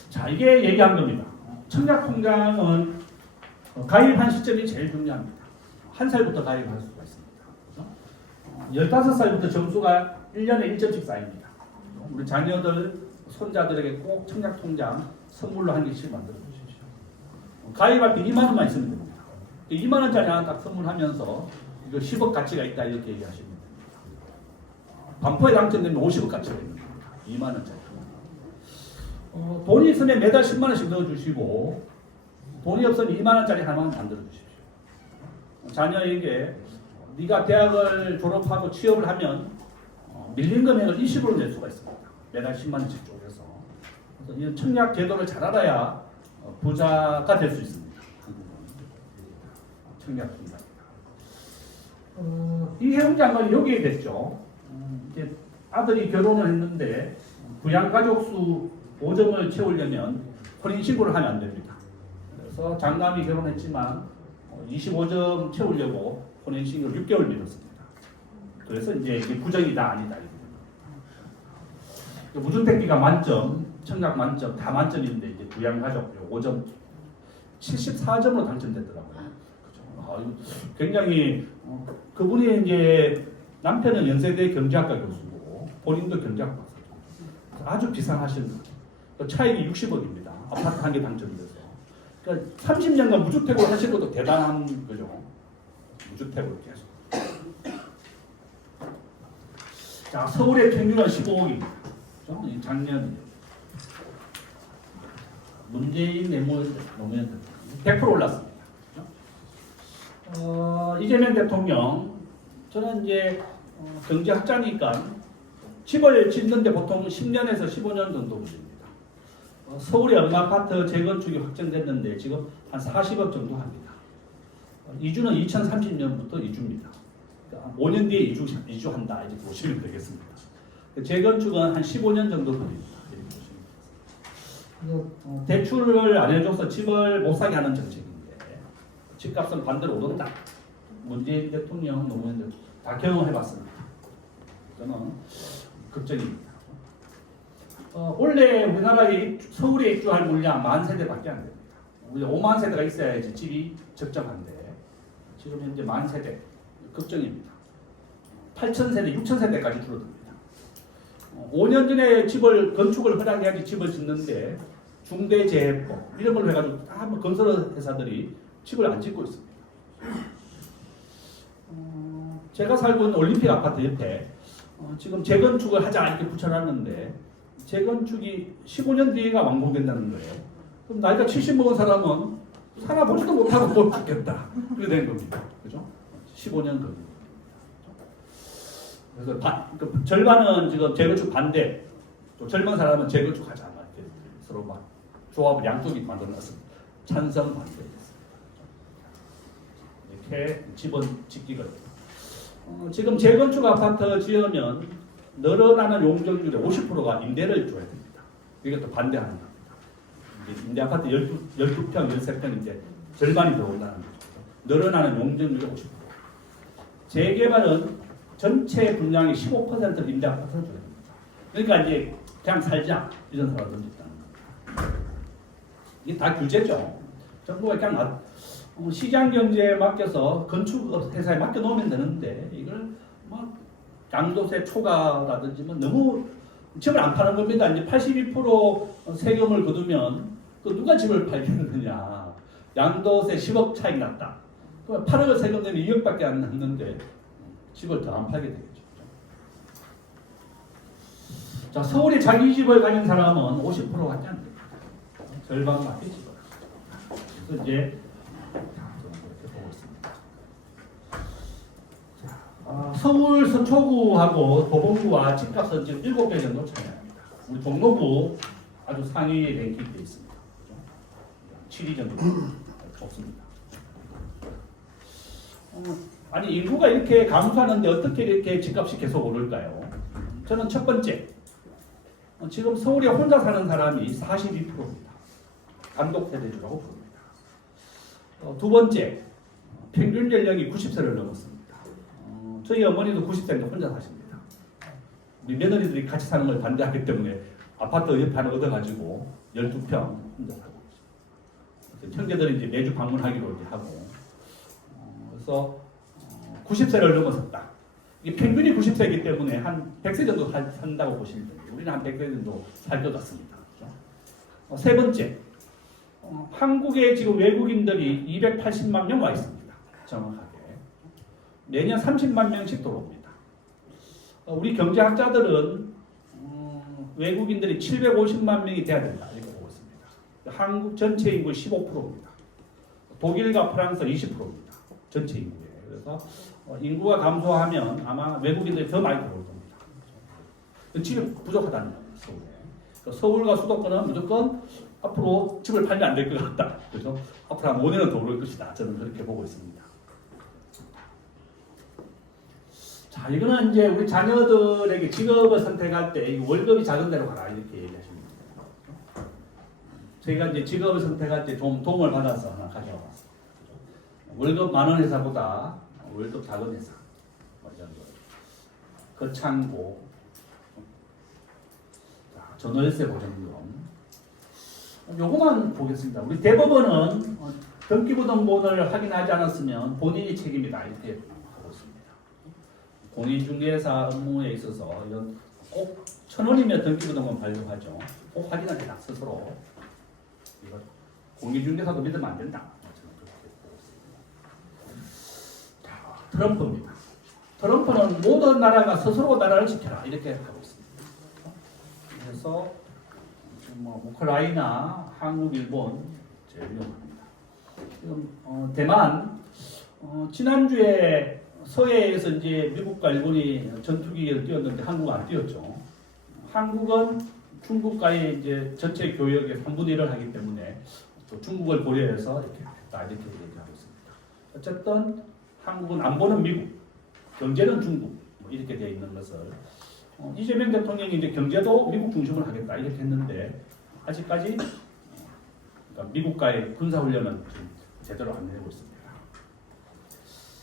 자 이게 얘기한 겁니다. 청약통장은 가입한 시점이 제일 중요합니다. 한 살부터 가입할 수가 있습니다. 15살부터 점수가 1년에 1점씩 쌓입니다. 우리 자녀들, 손자들에게 꼭 청약통장 선물로 한 개씩 만들어 주십시오. 가입할 때 2만 원만 있으면 됩니다. 2만 원짜리 하나 딱 선물하면서 이거 10억 가치가 있다 이렇게 얘기하시면 됩니다. 반포에 당첨되면 50억 가치가 있는 겁니다. 2만 원짜리. 돈이 있으면 매달 10만 원씩 넣어주시고 돈이 없으면 2만 원짜리 하나만 만들어 주십시오. 자녀에게 네가 대학을 졸업하고 취업을 하면 밀린 금액을 20으로 낼 수가 있습니다. 매달 10만 원씩 쪼개서. 그래서 이 청약 제도를 잘 알아야 부자가 될 수 있습니다. 청약 통장. 이해웅 장관이 여기에 됐죠. 이제 아들이 결혼을 했는데 부양가족 수 5점을 채우려면 혼인신고를 하면 안 됩니다. 그래서 장남이 결혼했지만 25점 채우려고 혼인신고를 6개월 미뤘습니다. 그래서 이제 이게 부정이다 아니다. 무주택비가 만점, 청약 만점, 다 만점인데 이제 부양가족 5점, 74점으로 당첨됐더라고요. 그렇죠? 굉장히 그분이 이제 남편은 연세대 경제학과 교수고 본인도 경제학 박사죠. 아주 비상하신 차익이 60억입니다. 아파트 한 개 당첨돼서. 그러니까 30년간 무주택으로 하신 것도 대단한 거죠. 무주택으로 계속. 자, 서울의 평균은 15억입니다. 작년 문재인 노무현 100% 올랐습니다. 이재명 대통령 저는 이제 경제학자니까 집을 짓는데 보통 10년에서 15년 정도 걸립니다. 서울의 얼마아파트 재건축이 확정됐는데 지금 한 40억 정도 합니다. 이주는 2030년부터 이주입니다. 그러니까 5년 뒤에 이주한다 이렇게 보시면 되겠습니다. 재건축은 한 15년 정도 걸립니다. 대출을 안 해줘서 집을 못 사게 하는 정책인데 집값은 반대로 오른다. 문재인 대통령, 노무현 대통령 다 경험해봤습니다. 저는 걱정입니다. 원래 우리나라에 서울에 입주할 물량 10,000세대밖에 안 됩니다. 우리 5만 세대가 있어야지 집이 적정한데 지금 현재 10,000세대 걱정입니다. 8,000세대, 6,000세대까지 줄어듭니다. 5년 전에 집을 건축을 허락해야지 집을 짓는데 중대재해법 이런 걸 해가지고 다 건설 회사들이 집을 안 짓고 있습니다. 제가 살고 있는 올림픽 아파트 옆에 지금 재건축을 하자 이렇게 붙여놨는데 재건축이 15년 뒤에가 완공된다는 거예요. 그럼 나이가 70 먹은 사람은 살아보지도 못하고 죽겠다. 그렇게 된 겁니다. 그죠? 15년 그. 그래서 절반은 지금 재건축 반대, 또 젊은 사람은 재건축 하자 이렇게 서로 막 조합을 양쪽이 만들어놨습니다. 찬성 반대됐습니다. 이렇게 집은 짓기가 지금 재건축 아파트 지으면 늘어나는 용적률의 50%가 임대를 줘야 됩니다. 이것도 반대하는 겁니다. 임대 아파트 12평, 13평 이제 절반이 더 올라가는 거죠. 늘어나는 용적률의 50%. 재개발은 전체 분량의 15%를 임대 아파트로 줘야 됩니다. 그러니까 이제 그냥 살자 이런 사람들이 있다는 겁니다. 이게 다 규제죠. 정부가 그냥 시장 경제에 맡겨서 건축 회사에 맡겨 놓으면 되는데 이걸 막 양도세 초과라든지 뭐 너무 집을 안 파는 겁니다. 이제 82% 세금을 거두면 그 누가 집을 팔겠느냐. 양도세 10억 차이 났다. 8억을 세금 내면 2억밖에 안 났는데 집을 더 안 팔게 되겠죠. 자, 서울에 자기 집을 가진 사람은 50%밖에 안 됩니다. 절반밖에 집을. 그래서 이제 이렇게 보고 있습니다. 서울 서초구하고 도봉구와 집값은 지금 7배 정도 차이납니다. 우리 종로구 아주 상위에 랭킹되어 있습니다. 7위 정도 좋습니다. 아니 인구가 이렇게 감소하는데 어떻게 이렇게 집값이 계속 오를까요? 저는 첫 번째, 지금 서울에 혼자 사는 사람이 42%입니다. 단독 세대주라고 부릅니다. 두 번째, 평균 연령이 90세를 넘었습니다. 저희 어머니도 90세인데 혼자 사십니다. 우리 며느리들이 같이 사는 걸 반대하기 때문에 아파트 옆에 하나 얻어가지고 12평 혼자 살고 있습니다. 형제들이 이제 매주 방문하기로 이제 하고, 그래서 90세를 넘어섰다. 이게 평균이 90세이기 때문에 한 100세 정도 산다고 보시면 됩니다. 우리는 한 100세 정도 살 것 같습니다. 세 번째, 한국에 지금 외국인들이 280만 명 와 있습니다. 정확하게. 내년 30만 명씩 들어옵니다. 우리 경제학자들은 외국인들이 750만 명이 돼야 된다 이렇게 보고 있습니다. 한국 전체 인구의 15%입니다. 독일과 프랑스 20%입니다. 전체 인구에. 그래서 인구가 감소하면 아마 외국인들이 더 많이 들어올 겁니다. 집이 부족하다는 거예요. 서울에. 서울과 수도권은 무조건 앞으로 집을 팔면 안 될 것 같다. 그래서 앞으로 한 5년은 더 오를 것이다. 저는 그렇게 보고 있습니다. 자, 이거는 이제 우리 자녀들에게 직업을 선택할 때 월급이 작은 데로 가라 이렇게 얘기하십니다. 제가 이제 직업을 선택할 때 좀 도움을 받아서 하나 가져와 봤습니다. 월급 많은 회사보다 월급 작은 회사, 거창고, 전월세 보증금. 요거만 보겠습니다. 우리 대법원은 등기부등본을 확인하지 않았으면 본인이 책임이다 이렇게 하고 있습니다. 공인중개사 업무에 있어서 이런 꼭 1,000원이면 등기부등본 발급하죠. 꼭 확인하지 스스로. 이거 공인중개사도 믿으면 안 된다. 트럼프입니다. 트럼프는 모든 나라가 스스로 나라를 지켜라 이렇게 하고 있습니다. 그래서 우크라이나, 한국, 일본 제일 위험합니다. 지금 대만 지난주에 서해에서 이제 미국과 일본이 전투기를 띄웠는데 한국은 안 띄웠죠. 한국은 중국과의 이제 전체 교역의 3분의 1을 하기 때문에 또 중국을 고려해서 이렇게 했다 이렇게 얘기하고 있습니다. 어쨌든 한국은 안보는 미국, 경제는 중국 이렇게 되어 있는 것을 이재명 대통령이 이제 경제도 미국 중심으로 하겠다 이렇게 했는데 아직까지 그러니까 미국과의 군사훈련은 제대로 안 되고 있습니다.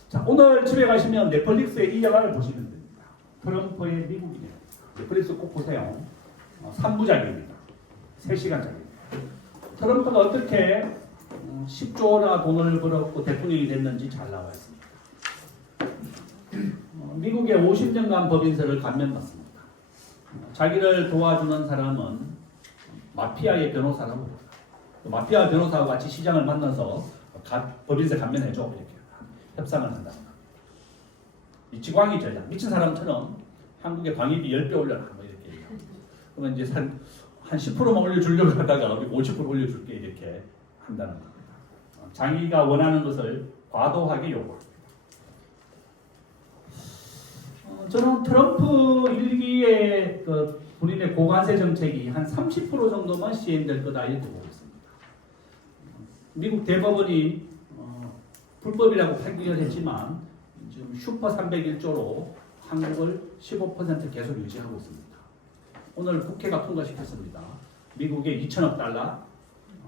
자, 오늘 집에 가시면 넷플릭스의 이 영화를 보시면 됩니다. 트럼프의 미국이네요. 넷플릭스 꼭 보세요. 3부작입니다. 3시간짜리입니다. 트럼프가 어떻게 10조나 돈을 벌었고 대통령이 됐는지 잘 나와 있습니다. 미국의 50년간 법인세를 감면받습니다. 자기를 도와주는 사람은 마피아의 변호사라고 합니다. 마피아 변호사와 같이 시장을 만나서 법인세 감면해줘 이렇게 협상을 한다. 이 지광이죠. 미친 사람처럼 한국의 방위비 10배 올려라 뭐 이렇게 얘기하고. 그러면 이제 한 10%만 올려주려고 하다가 50% 올려줄게 이렇게 한다는 겁니다. 자기가 원하는 것을 과도하게 요구합니다. 저는 트럼프 1기의 그 본인의 고관세 정책이 한 30% 정도만 시행될 거다 이렇게 보고 있습니다. 미국 대법원이 불법이라고 판결을 했지만 지금 슈퍼 301조로 한국을 15% 계속 유지하고 있습니다. 오늘 국회가 통과시켰습니다. 미국에 2천억 달러,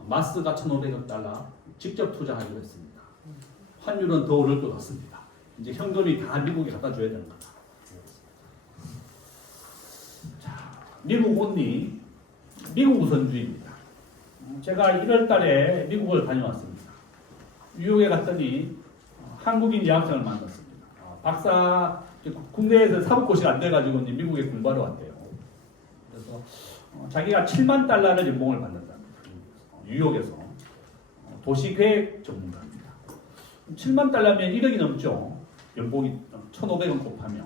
마스가 1,500억 달러 직접 투자하기로 했습니다. 환율은 더 오를 것 같습니다. 이제 현금이 다 미국에 갖다 줘야 되는 거다. 미국 온리, 미국 우선주의입니다. 제가 1월 달에 미국을 다녀왔습니다. 뉴욕에 갔더니 한국인 여학생을 만났습니다. 박사, 국내에서 사법고시가 안 돼가지고 미국에 공부하러 왔대요. 그래서 자기가 7만 달러를 연봉을 받는답니다. 뉴욕에서. 도시계획 전문가입니다. 7만 달러면 1억이 넘죠. 연봉이 1,500원 곱하면.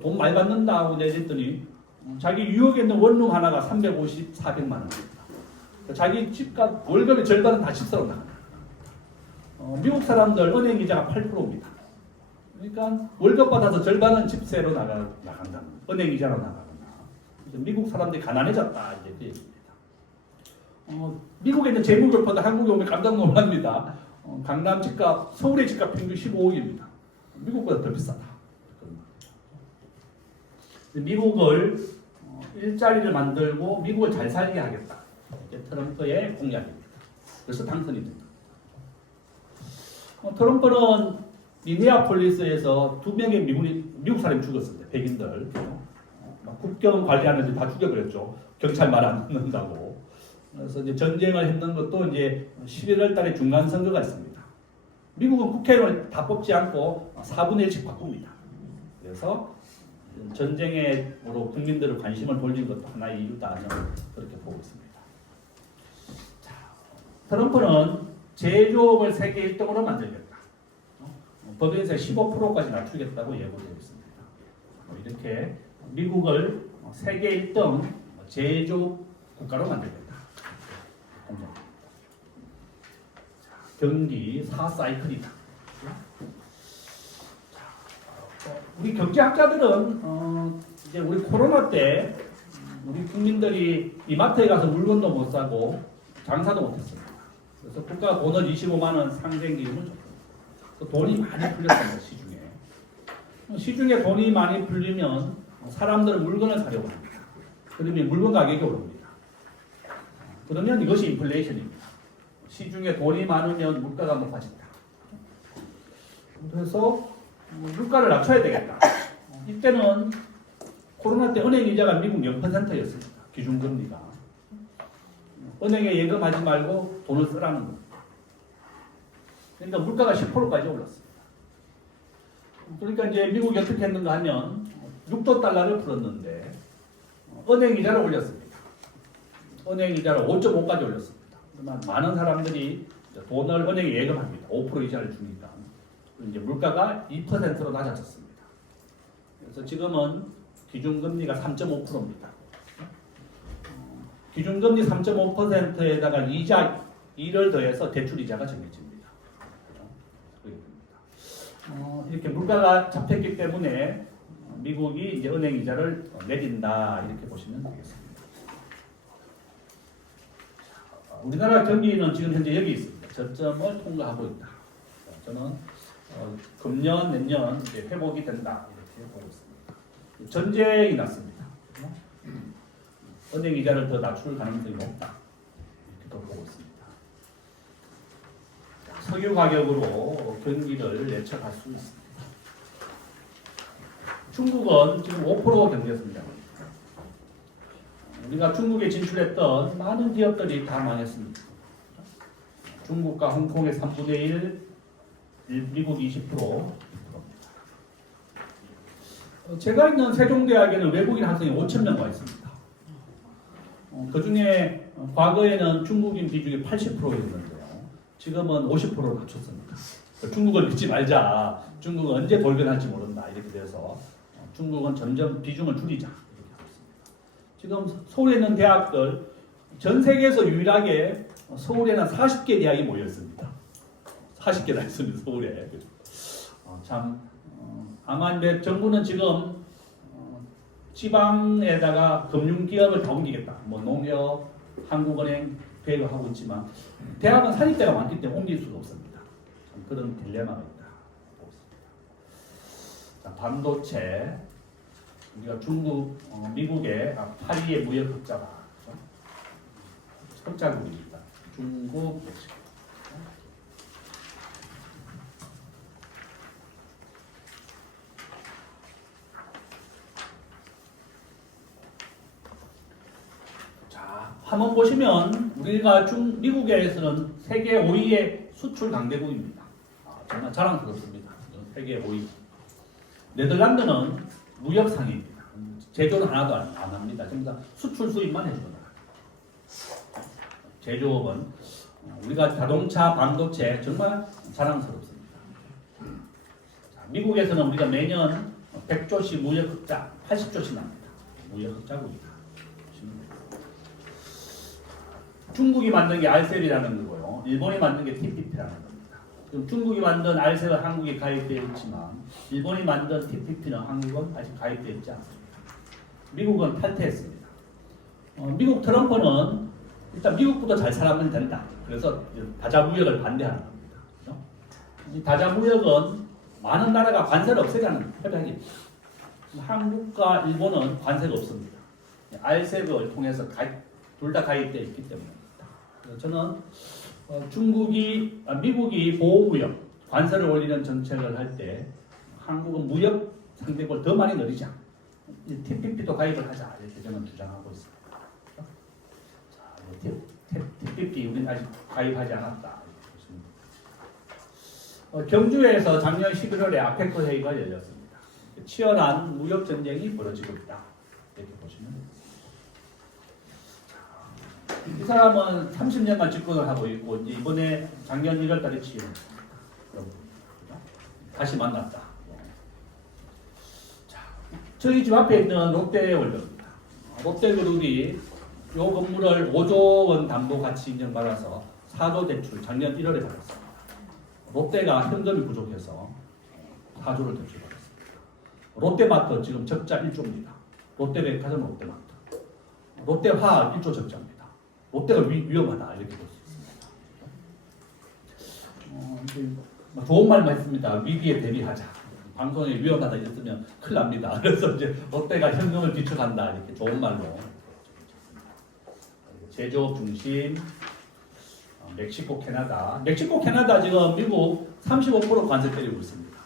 돈 많이 받는다고 내랬더니 자기 뉴욕에 있는 원룸 하나가 350, 400만 원입니다. 자기 집값 월급의 절반은 다 집사로 나갑니다. 미국 사람들 은행 이자가 8%입니다. 그러니까 월급 받아서 절반은 집세로 나간다. 은행 이자로 나가거나. 미국 사람들이 가난해졌다 이제 그 얘기입니다. 미국에 있는 재무교포도 한국에 오면 깜짝 놀랍니다. 강남 집값, 서울의 집값 평균 15억입니다. 미국보다 더 비싸다. 미국을 일자리를 만들고 미국을 잘 살게 하겠다. 이게 트럼프의 공약입니다. 그래서 당선이 됩니다. 트럼프는 미네아폴리스에서 2명의 미국 사람이 죽었습니다. 백인들. 국경 관리하는데 다 죽여버렸죠. 경찰 말 안 듣는다고. 그래서 이제 전쟁을 했는 것도 이제 11월 달에 중간 선거가 있습니다. 미국은 국회의원을 다 뽑지 않고 4분의 1씩 바꿉니다. 그래서 전쟁으로 국민들의 관심을 돌린 것도 하나의 이유다는 그렇게 보고 있습니다. 자, 트럼프는 제조업을 세계 1등으로 만들겠다. 법인세 15%까지 낮추겠다고 예고되어 있습니다. 이렇게 미국을 세계 1등 제조업 국가로 만들겠다. 경기 4사이클이다. 우리 경제학자들은 이제 우리 코로나 때 우리 국민들이 이마트에 가서 물건도 못 사고 장사도 못했습니다. 그래서 국가가 돈을 25만 원 상생기금을 줬습니다. 돈이 많이 풀렸습니다. 시중에 돈이 많이 풀리면 사람들은 물건을 사려고 합니다. 그러면 물건 가격이 오릅니다. 그러면 이것이 인플레이션입니다. 시중에 돈이 많으면 물가가 높아진다. 그래서 물가를 낮춰야 되겠다. 이때는 코로나 때 은행 이자가 미국 0%였습니다. 기준금리가. 은행에 예금하지 말고 돈을 쓰라는 겁니다. 그러니까 물가가 10%까지 올랐습니다. 그러니까 이제 미국이 어떻게 했는가 하면 6조 달러를 풀었는데 은행 이자를 올렸습니다. 은행 이자를 5.5까지 올렸습니다. 그러면 많은 사람들이 돈을 은행에 예금합니다. 5% 이자를 주니까. 이제 물가가 2%로 낮아졌습니다. 그래서 지금은 기준금리가 3.5%입니다. 기준금리 3.5%에다가 이자 2를 더해서 대출이자가 정해집니다. 이렇게 물가가 잡혔기 때문에 미국이 이제 은행 이자를 내린다 이렇게 보시면 되겠습니다. 우리나라 경기는 지금 현재 여기 있습니다. 저점을 통과하고 있다. 저는 금년 내년 이제 회복이 된다 이렇게 보고 있습니다. 전쟁이 났습니다. 은행 이자를 더 낮출 가능성이 높다 이렇게 또 보고 있습니다. 석유 가격으로 경기를 예측할 수 있습니다. 중국은 지금 5% 경제습니다. 우리가 중국에 진출했던 많은 기업들이 다 망했습니다. 중국과 홍콩의 3분의 1, 미국 20%. 제가 있는 세종대학에는 외국인 학생이 5,000명 와 있습니다. 그 중에 과거에는 중국인 비중이 80%였는데요. 지금은 50%로 낮췄습니다. 중국을 믿지 말자. 중국은 언제 돌변할지 모른다. 이렇게 돼서 중국은 점점 비중을 줄이자. 이렇게 하고 있습니다. 지금 서울에 있는 대학들 전 세계에서 유일하게 서울에는 40개 대학이 모여 있습니다. 40개나 있습니다. 서울에. 아마 이제 정부는 지금 지방에다가 금융기업을 다 옮기겠다. 뭐 농협, 한국은행 계획을 하고 있지만 대학은 사립대가 많기 때문에 옮길 수가 없습니다. 그런 딜레마가 있다. 자, 반도체 우리가 중국, 미국의 파리의 무역 흑자가 흑자국입니다. 중국, 멕시코. 한번 보시면 우리가 미국에서는 세계 5위의 수출 강대국입니다. 정말 자랑스럽습니다. 세계 5위. 네덜란드는 무역 상위입니다. 제조는 하나도 안 합니다. 전부 다 수출 수입만 해줍니다. 제조업은 우리가 자동차, 반도체 정말 자랑스럽습니다. 미국에서는 우리가 매년 100조씩 무역 흑자, 80조씩 납니다. 무역 흑자국입니다. 중국이 만든 게 알셉이라는 거고요. 일본이 만든 게 TPP라는 겁니다. 그럼 중국이 만든 알셉은 한국에 가입되어 있지만 일본이 만든 TPP는 한국은 아직 가입되어 있지 않습니다. 미국은 탈퇴했습니다. 미국 트럼프는 일단 미국보다 잘 살아면 된다. 그래서 다자무역을 반대하는 겁니다. 그렇죠? 이 다자무역은 많은 나라가 관세를 없애자는 협약입니다. 한국과 일본은 관세가 없습니다. 알셉을 통해서 둘 다 가입되어 있기 때문에. 저는 미국이 보호무역, 관세를 올리는 정책을 할 때 한국은 무역 상대국을 더 많이 늘리자. TPP도 가입을 하자. 이렇게 저는 주장하고 있습니다. TPP 우리는 아직 가입하지 않았다. 경주에서 작년 11월에 아페크 회의가 열렸습니다. 치열한 무역 전쟁이 벌어지고 있다. 이렇게 보시면 됩니다. 이 사람은 30년간 집권을 하고 있고 이제 이번에 작년 1월달에 취임. 다시 만났다. 자, 저희 집 앞에 있는 롯데월드입니다. 롯데그룹이 이 건물을 5조 원 담보 가치 인정받아서 4조 대출 작년 1월에 받았습니다. 롯데가 현금이 부족해서 4조를 대출받았습니다. 롯데마트 지금 적자 1조입니다. 롯데백화점 롯데마트. 롯데화학 1조 적자입니다. 롯데가 위험하다 이렇게 볼 수 있습니다. 좋은 말만 했습니다. 위기에 대비하자. 방송에 위험하다 이랬으면 큰일 납니다. 그래서 이제 롯데가 현금을 비축한다 이렇게 좋은 말로. 제조업 중심, 멕시코, 캐나다. 멕시코, 캐나다 지금 미국 35% 관세 때리고 있습니다.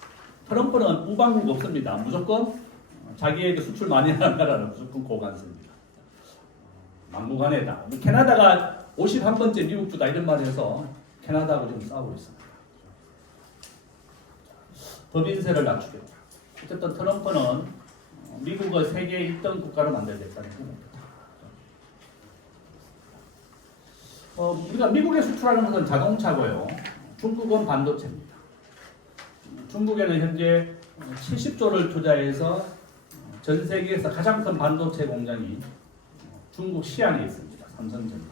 트럼프는 우방국 없습니다. 무조건 자기에게 수출 많이 하는 나라는 무조건 고관세입니다. 막무가내다. 캐나다가 51번째 미국 주다 이런 말을 해서 캐나다하고 지금 싸우고 있습니다. 법인세를 낮추겠다. 어쨌든 트럼프는 미국을 세계 1등 국가로 만들겠다는 꿈입니다. 우리가 미국에 수출하는 것은 자동차고요. 중국은 반도체입니다. 중국에는 현재 70조를 투자해서 전 세계에서 가장 큰 반도체 공장이 중국 시안에 있습니다. 삼성전자,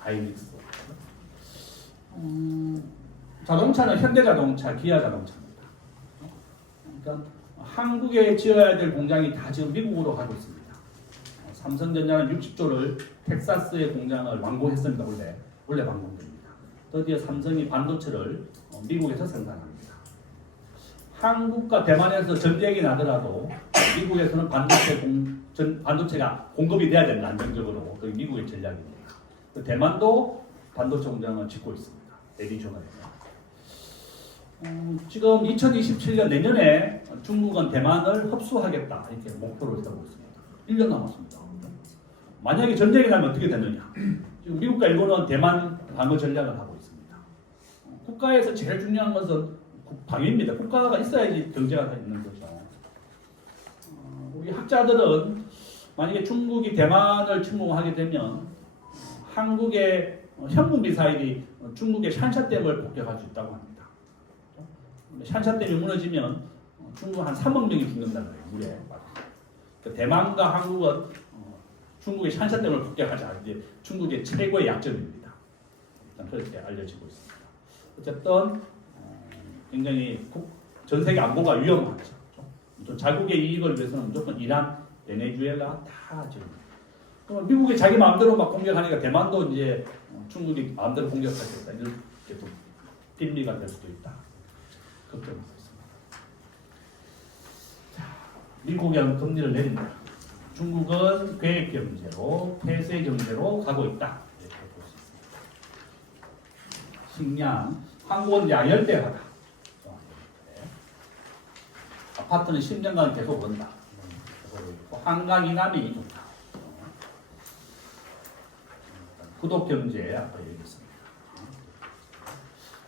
하이닉스. 자동차는 현대자동차, 기아자동차입니다. 그러니까 한국에 지어야 될 공장이 다 지금 미국으로 가고 있습니다. 삼성전자는 60조를 텍사스의 공장을 완공했습니다. 원래 완공됩니다. 드디어 삼성이 반도체를 미국에서 생산합니다. 한국과 대만에서 전쟁이 나더라도 미국에서는 반도체가 공급이 돼야 된다. 안정적으로. 그게 미국의 전략입니다. 대만도 반도체 공장을 짓고 있습니다. 애리조나에서. 지금 2027년 내년에 중국은 대만을 흡수하겠다. 이렇게 목표를 세우고 있습니다. 1년 남았습니다. 만약에 전쟁이 나면 어떻게 되느냐. 지금 미국과 일본은 대만 방어 전략을 하고 있습니다. 국가에서 제일 중요한 것은 방위입니다. 국가가 있어야지 경제가 있는 거죠. 우리 학자들은 만약에 중국이 대만을 침공하게 되면 한국의 현무 미사일이 중국의 샨샤댐을 폭격할 수 있다고 합니다. 샨샤댐이 무너지면 중국 한 3억 명이 죽는다는 거예요. 물에. 대만과 한국은 중국의 샨샤댐을 폭격하자. 이제 중국의 최고의 약점입니다. 일단 그렇게 알려지고 있습니다. 어쨌든 굉장히 전 세계 안보가 위험하죠. 자국의 이익을 위해서는 무조건 이란, 베네수엘라 다 지금. 미국이 자기 마음대로 막 공격하니까 대만도 이제 중국이 마음대로 공격하겠다. 이렇게 또 빈미가 될 수도 있다. 걱정하고 있습니다. 자, 미국은 금리를 내린다. 중국은 계획 경제로, 폐쇄 경제로 가고 있다. 이렇게 볼 수 있습니다. 식량, 한국은 야열대화다. 아파트는 10년간 계속 온다. 한강 이남이 좋다. 구독경제 아까 얘기했습니다.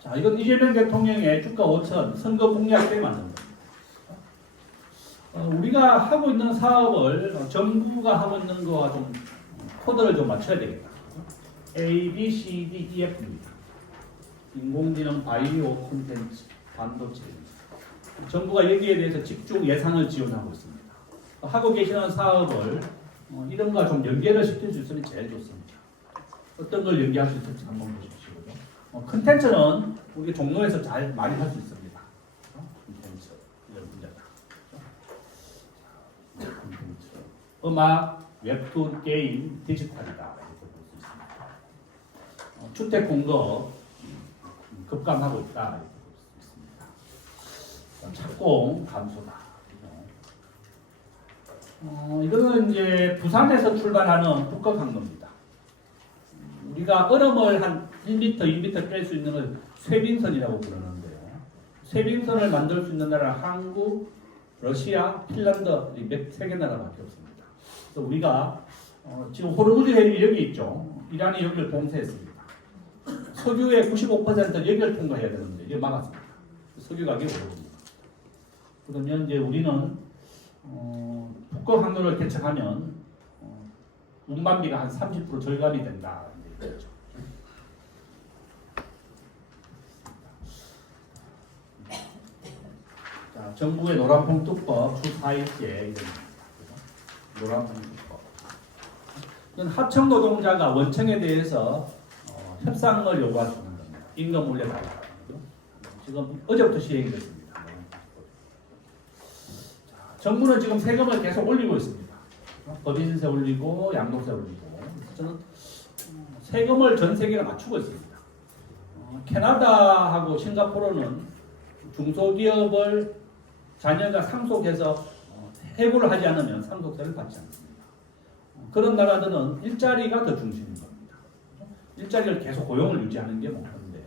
자, 이건 이재명 대통령의 주가 5천 선거 공약 때 만든 겁니다. 우리가 하고 있는 사업을 정부가 하고 있는 거와 좀 코드를 좀 맞춰야 되겠다. A, B, C, D, E, F입니다. 인공지능, 바이오, 콘텐츠, 반도체. 정부가 여기에 대해서 집중 예산을 지원하고 있습니다. 하고 계시는 사업을 이런 거 좀 연계를 시킬 수 있으면 제일 좋습니다. 어떤 걸 연계할 수 있을지 한번 보십시오. 콘텐츠는 우리 종로에서 잘 많이 할 수 있습니다. 콘텐츠 이런 문제다. 콘텐츠, 음악, 웹툰, 게임, 디지털이다 이렇게 볼 수 있습니다. 주택 공급 급감하고 있다 이렇게 볼 수 있습니다. 착공 감소다. 이거는 이제 부산에서 출발하는 북극 항로입니다. 우리가 얼음을 한 1m, 2m 뺄 수 있는 걸 쇠빙선이라고 부르는데요. 쇠빙선을 만들 수 있는 나라는 한국, 러시아, 핀란드 이 세 개 나라밖에 없습니다. 그래서 우리가 지금 호르무즈 해협이 여기 있죠. 이란이 여기를 봉쇄했습니다. 석유의 95%를 여기를 통과해야 되는데 이게 막았습니다. 석유 가격이 오릅니다. 그러면 이제 우리는 국가 항로를 개척하면 운반비가 한 30% 절감이 된다. 그렇죠. 자, 정부의 노란봉투법 주 4일제 이런 노란봉투법. 이건 하청 노동자가 원청에 대해서 협상을 요구할 수 있는 겁니다. 임금 올려달라. 지금 어제부터 시행이 됐습니다. 자, 정부는 지금 세금을 계속 올리고 있습니다. 법인세 올리고 양도세 올리고. 저는 세금을 전 세계가 맞추고 있습니다. 캐나다하고 싱가포르는 중소기업을 자녀가 상속해서 해고를 하지 않으면 상속세를 받지 않습니다. 그런 나라들은 일자리가 더 중심인 겁니다. 일자리를 계속 고용을 유지하는 게 목표인데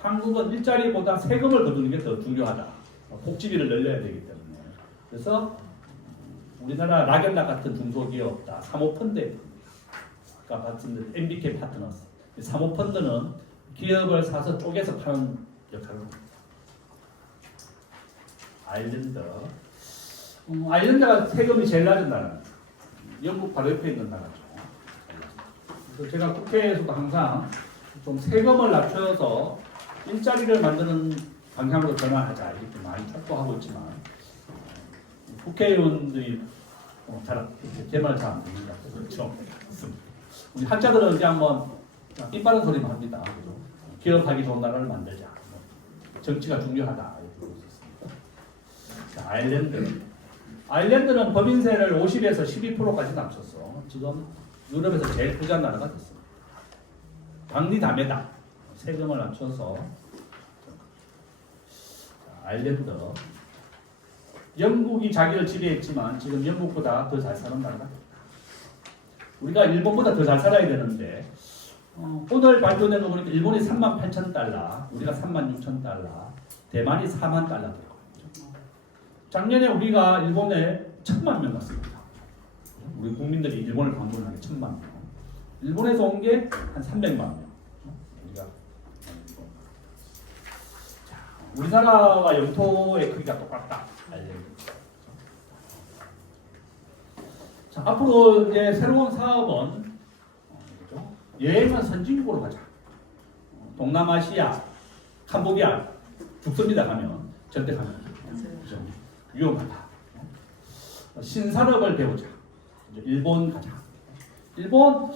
한국은 일자리보다 세금을 거두는 게 더 중요하다. 복지비를 늘려야 되기 때문에. 그래서 우리나라 락앤락 같은 중소기업 다 사모펀드에 아까 봤던 MBK 파트너스 사모펀드는 기업을 사서 쪼개서 파는 역할을 합니다. 아일랜드 아일랜드가 세금이 제일 낮은 나라입니다. 영국 바로 옆에 있는 나라죠. 그래서 제가 국회에서도 항상 좀 세금을 낮춰서 일자리를 만드는 방향으로 전환하자 이렇게 많이 촉구하고 있지만 국회의원들이 제 말 잘 안 듣는다. 그렇죠. 우리 한자들은 그냥 뭐 입 바른 소리만 합니다. 그죠? 기업하기 좋은 나라를 만들자. 정치가 중요하다. 이렇게 있습니다. 아일랜드는 법인세를 50에서 12%까지 낮췄어. 지금 유럽에서 제일 부자인 나라가 됐습니다. 박리담에다 세금을 낮춰서 아일랜드 영국이 자기를 지배했지만 지금 영국보다 더 잘 사는 나라가 됐다. 우리가 일본보다 더 잘 살아야 되는데 오늘 발표된 거 보니까 일본이 38,000달러, 우리가 36,000달러, 대만이 4만 달러 들어가요. 작년에 우리가 일본에 1,000만 명 갔습니다. 우리 국민들이 일본을 방문한 게 1,000만 명. 일본에서 온 게 한 300만 명. 우리나라와 영토의 크기가 똑같다. 자, 앞으로 이제 새로운 사업은 여행은 선진국으로 가자. 동남아시아, 캄보디아 죽습니다 가면 절대 가면 그죠? 위험하다. 신산업을 배우자. 일본 가자. 일본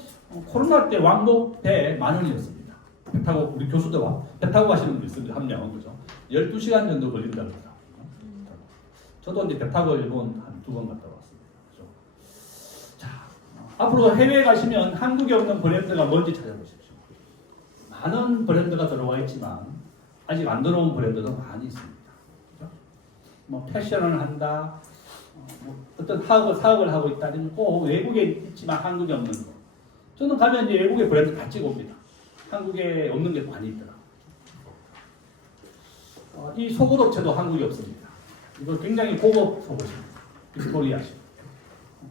코로나 때 왕복 배 10,000원이었습니다. 배 타고 우리 교수들 배 타고 가시는 분도 있습니다. 한 명 그죠? 12시간 정도 걸린답니다. 저도 이제 배 타고 일본 한 2번 갔다 왔습니다. 그죠? 자, 앞으로 해외에 가시면 한국에 없는 브랜드가 뭔지 찾아보십시오. 많은 브랜드가 들어와 있지만 아직 안 들어온 브랜드도 많이 있습니다. 그죠? 뭐 패션을 한다, 뭐 어떤 사업을 하고 있다는 꼭 외국에 있지만 한국에 없는 거. 저는 가면 이제 외국의 브랜드 다 찍어옵니다. 한국에 없는 게 많이 있더라고요. 이 속옷 업체도 한국에 없습니다. 이거 굉장히 고급 속옷입니다. 빅토리아식.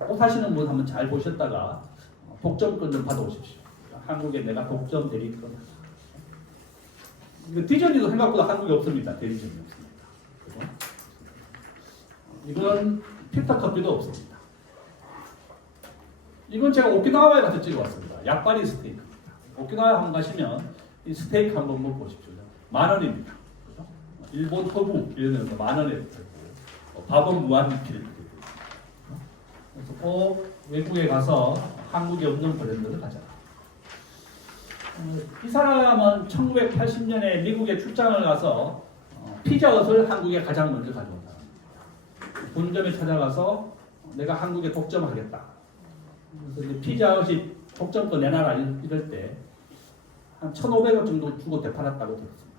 옷 하시는 분 한번 잘 보셨다가 독점권 좀 받아오십시오. 한국에 내가 독점 대리권. 이거 디저니도 생각보다 한국에 없습니다. 대리점이 없습니다. 그죠? 이건 필터 커피도 없습니다. 이건 제가 오키나와에 가서 찍어왔습니다. 약바리 스테이크입니다. 오키나와에 한번 가시면 이 스테이크 한번 먹어보십시오. 10,000원입니다. 그죠? 일본 허브 이러면서 10,000원에 팔고 밥은 무한리필. 그래서 꼭 외국에 가서 한국에 없는 브랜드를 가져라. 이 사람은 1980년에 미국에 출장을 가서 피자헛을 한국에 가장 먼저 가져온 사람입니다. 본점에 찾아가서 내가 한국에 독점하겠다. 그래서 이제 피자헛이 독점권 내놔라 이럴 때 한 1,500원 정도 주고 되팔았다고 들었습니다.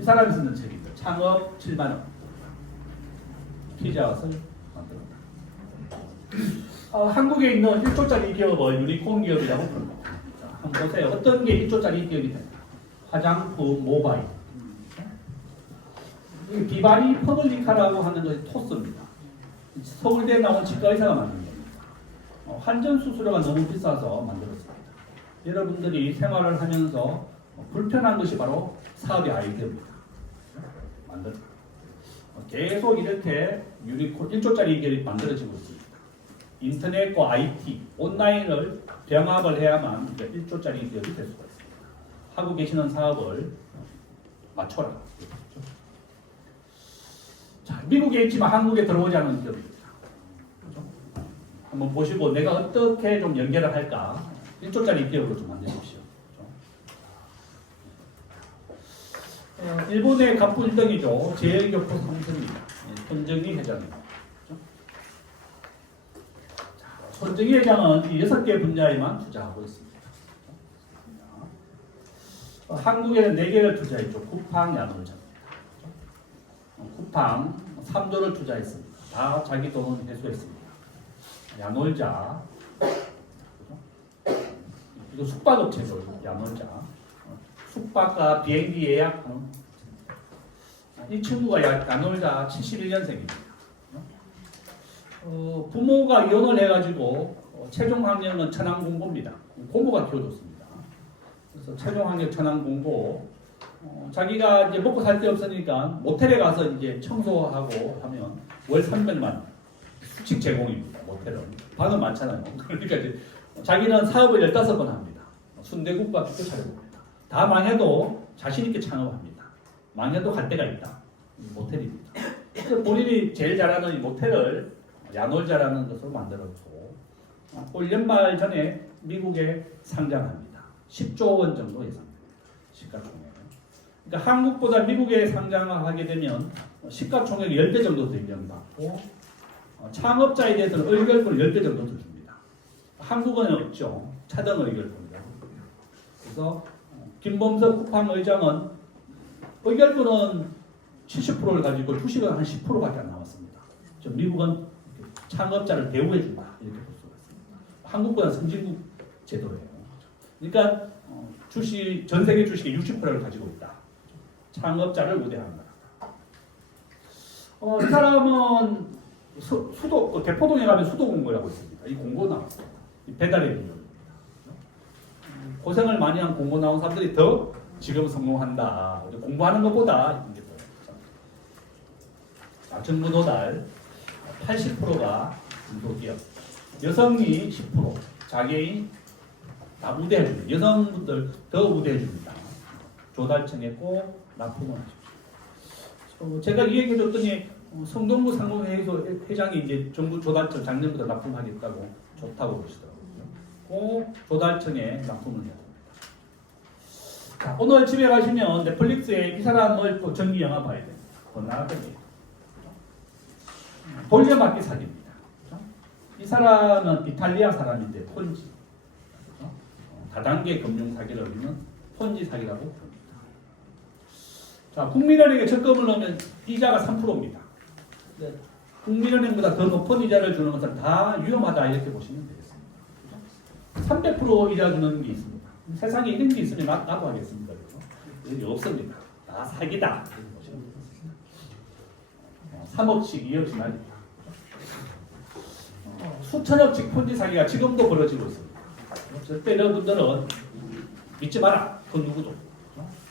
이 사람이 쓰는 책입니다. 창업 70,000원. 피자헛을 만들었다. 한국에 있는 1조짜리 기업을 유니콘 기업이라고 부릅니다. 한번 보세요. 어떤 게 1조짜리 기업이 됩니다. 화장품, 모바일. 비바리 퍼블리카라고 하는 것이 토스입니다. 서울대에 나온 치과 의사가 만든 겁니다. 환전 수수료가 너무 비싸서 만들었습니다. 여러분들이 생활을 하면서 불편한 것이 바로 사업의 아이디어입니다. 만들었다. 계속 이렇게 유니콘 1조짜리 기업이 만들어지고 있습니다. 인터넷과 IT, 온라인을 병합을 해야만 1조짜리 기업이 될 수가 있습니다. 하고 계시는 사업을 맞춰라. 자, 미국에 있지만 한국에 들어오지 않은 기업입니다. 그렇죠? 한번 보시고 내가 어떻게 좀 연결을 할까 1조짜리 기업으로 좀 만드십시오. 그렇죠? 일본의 갑부 1등이죠. 제일교포 삼성입니다. 손정희 회장입니다. 그렇죠? 자, 손정희 회장은 이 6개 분야에만 투자하고 있습니다. 한국에는 4개를 투자했죠. 쿠팡, 야놀자입니다. 쿠팡 3조를 투자했습니다. 다 자기 돈은 회수했습니다. 야놀자, 이거 숙박업체죠. 야놀자. 숙박과 비행기 예약하는 이 친구가 야놀자 71년생입니다. 부모가 이혼을 해가지고 최종 학력은 천안공고입니다. 고모가 키워줬습니다. 그래서 최종 학력 천안공고. 자기가 이제 먹고 살 데 없으니까 모텔에 가서 이제 청소하고 하면 월 300만 수칙 제공입니다. 모텔은 방은 많잖아요. 그러니까 이제 자기는 사업을 15번 합니다. 순대국밥 집도 차려봅니다. 다 망해도 자신 있게 창업합니다. 망해도 갈 데가 있다. 모텔입니다. 그래서 본인이 제일 잘하는 이 모텔을 야놀자라는 것으로 만들었고 올 연말 전에 미국에 상장합니다. 10조 원 정도 예상됩니다. 시가총액. 그러니까 한국보다 미국에 상장하게 되면 시가총액 10배 정도 더 인정받고 창업자에 대해서는 의결권을 10배 정도 더 줍니다. 한국은 없죠. 차등 의결권이라고. 그래서 김범석 쿠팡 의장은 의결권은 70%를 가지고 주식은 한 10%밖에 안 남았습니다. 미국은 창업자를 대우해 준다 이렇게 볼 수가 있습니다. 한국보다 선진국 제도예요. 그러니까 주식 전 세계 주식의 60%를 가지고 있다. 창업자를 우대한다. 이 사람은 수도 대포동에 가면 수도 공고라고 있습니다. 이 공고 나왔어요. 이 배달의 민족입니다. 고생을 많이 한 공고 나온 사람들이 더 지금 성공한다. 공부하는 것보다 이게 더. 정부 도달 80%가 중소기업, 여성이 10%, 장애인 다 우대해줍니다. 여성분들 더 우대해줍니다. 조달청에 꼭 납품을 하십시오. 제가 이 얘기 해줬더니 성동구 상공회의소 회장이 이제 정부 조달청 작년부터 납품하겠다고 좋다고 그러시더라고요. 꼭 조달청에 납품을 해야 됩니다. 자, 오늘 집에 가시면 넷플릭스에 이 사람을 또 전기 영화 봐야 됩니다. 나가됩니다. 돌려막기 사기입니다. 그렇죠? 이 사람은 이탈리아 사람인데 폰지. 그렇죠? 다단계 금융 사기를 우리는 폰지 사기라고 부릅니다. 자, 국민은행에 적금을 넣으면 이자가 3%입니다. 국민은행보다 더 높은 이자를 주는 것은 다 위험하다 이렇게 보시면 되겠습니다. 300% 이자 주는 게 있습니다. 세상에 이런 게 있으면 나도 하겠습니다. 이런 게 없습니다. 다 사기다. 3억씩 2억씩 날립니다. 수천억씩 폰지 사기가 지금도 벌어지고 있습니다. 절대 여러분들은 믿지 마라. 그 누구도.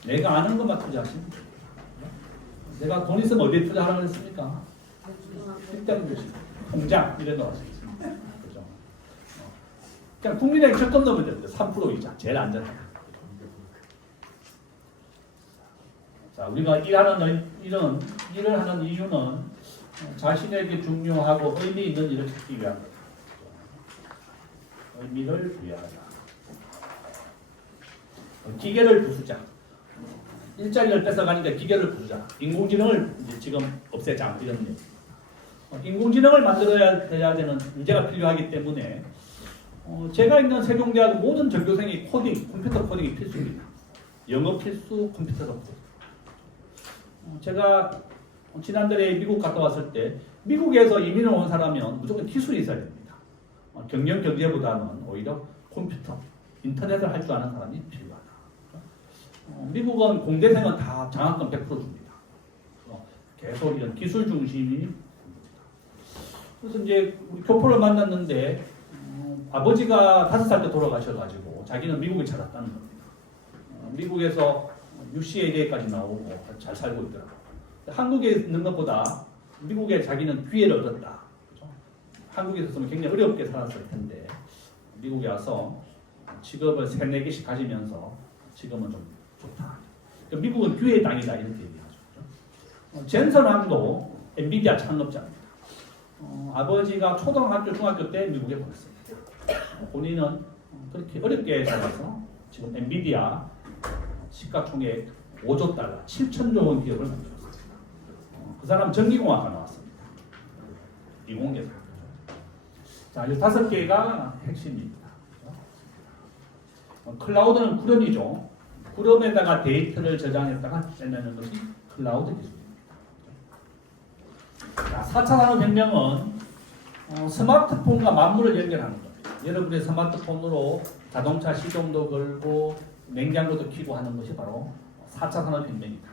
내가 아는 것만 투자하시면 돼요. 내가 돈 있으면 어디에 투자하라고 했습니까? 쓸데없는 것이 통장 이런 거 하시겠습니다. 그죠? 그냥 국민은행 적금 넣으면 됩니다. 3% 이자 제일 안전하다. 자, 우리가 이런 일을 하는 이유는 자신에게 중요하고 의미 있는 일을 찾기 위한 거죠. 의미를 부여하자. 기계를 부수자. 일자리를 뺏어가니까 기계를 부수자. 인공지능을 이제 지금 없애자. 이런 얘기. 인공지능을 만들어야 되는 인재가 필요하기 때문에 제가 있는 세종대학 모든 전교생이 코딩, 컴퓨터 코딩이 필수입니다. 영어 필수, 컴퓨터가 필수. 제가 지난달에 미국 갔다 왔을 때 미국에서 이민을 온 사람은 무조건 기술이 있어야 됩니다. 경영 경제보다는 오히려 컴퓨터, 인터넷을 할 줄 아는 사람이 필요하다. 미국은 공대생은 다 장학금 100% 줍니다. 계속 이런 기술 중심이. 그래서 이제 우리 교포를 만났는데 아버지가 5살 때 돌아가셔가지고 자기는 미국에 살았다는 겁니다. 미국에서 UCLA까지 나오고 잘 살고 있더라고요. 한국에 있는 것보다 미국에 자기는 기회를 얻었다. 그죠? 한국에 있었으면 굉장히 어렵게 살았을 텐데 미국에 와서 직업을 3, 4개씩 가지면서 지금은 좀 좋다. 그러니까 미국은 기회의 땅이다 이렇게 얘기하죠. 그죠? 젠슨함도 엔비디아 창업자입니다. 아버지가 초등학교, 중학교 때 미국에 보냈습니다. 본인은 그렇게 어렵게 살아서 지금 엔비디아 시가총액 5조 달러, 7천조 원 기업을 만들었습니다. 그 사람 전기공학과 나왔습니다. 이공계사. 자, 이 5개가 핵심입니다. 클라우드는 구름이죠. 구름에다가 데이터를 저장했다가 빼내는 것이 클라우드 기술입니다. 자, 4차 산업혁명은 스마트폰과 만물을 연결하는 겁니다. 여러분의 스마트폰으로 자동차 시동도 걸고 냉장고도 켜고 하는 것이 바로 4차 산업혁명이다.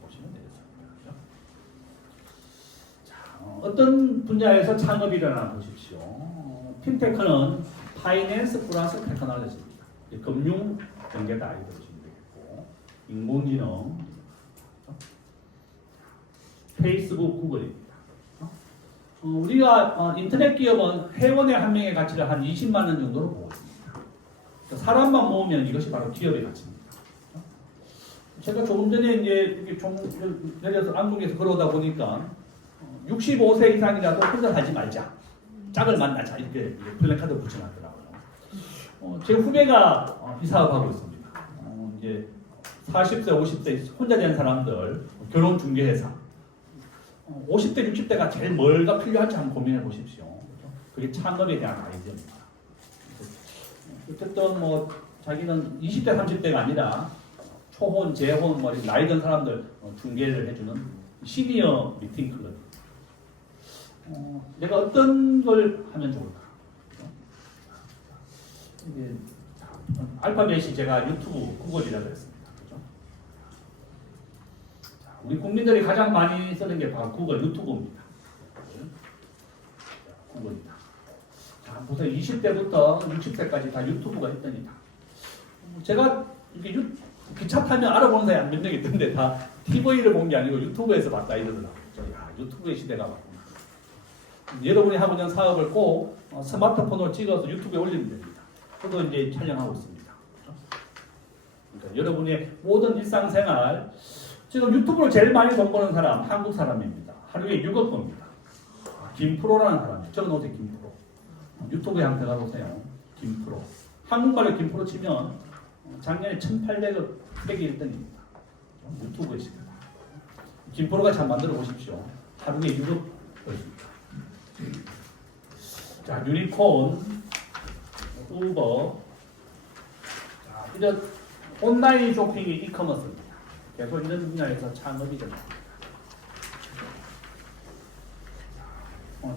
보시면 되겠습니다. 자, 어떤 분야에서 창업이 일어나 보십시오. 핀테크는 파이낸스 플러스 테크놀로지입니다. 금융, 경제다 이렇게 보시면 되겠고, 인공지능, 페이스북, 구글입니다. 우리가 인터넷 기업은 회원의 한 명의 가치를 한 20만 원 정도로 보고 있습니다. 사람만 모으면 이것이 바로 기업의 가치입니다. 제가 조금 전에 이제 좀 내려서 안국에서 걸어오다 보니까 65세 이상이라도 혼자 살지 말자, 짝을 만나자 이렇게 플래카드 붙여놨더라고요. 제 후배가 이 사업하고 있습니다. 이제 40세, 50세 혼자 된 사람들 결혼 중개회사. 50대, 60대가 제일 뭐가 필요할지 한번 고민해 보십시오. 그게 창업에 대한 아이디어입니다. 어쨌든 뭐 자기는 20대, 30대가 아니라 초혼, 재혼, 뭐 나이 든 사람들 중개를 해주는 시니어 미팅 클럽. 내가 어떤 걸 하면 좋을까? 이게 알파벳이 제가 유튜브, 구글이라고 했습니다. 그죠? 자, 우리 국민들이 가장 많이 쓰는 게 바로 구글, 유튜브입니다. 구글입니다. 자, 보세요. 20대부터 60대까지 다 유튜브가 있더니다. 제가 이렇게 기차 타면 알아보는 사람이 몇 명 있던데 다 TV를 본 게 아니고 유튜브에서 봤다 이러더라고요. 야, 유튜브의 시대가 왔구나. 여러분이 하고 있는 사업을 꼭 스마트폰으로 찍어서 유튜브에 올리면 됩니다. 저도 이제 촬영하고 있습니다. 그러니까 여러분의 모든 일상생활, 지금 유튜브로 제일 많이 돈 버는 사람 한국 사람입니다. 하루에 6억 법니다. 김프로라는 사람이에요. 적어놓으세요. 김프로. 유튜브에 한번 들어가 보세요. 김프로. 한국말로 김프로 치면 작년에 1,800억 획이 1등입니다. 유튜브에 있습니다. 김프로가 잘 만들어 보십시오. 하루에 6억 벌습니다. 자, 유니콘, 우버, 자, 이런 온라인 쇼핑이 이커머스입니다. 계속 이런 분야에서 창업이 됩니다.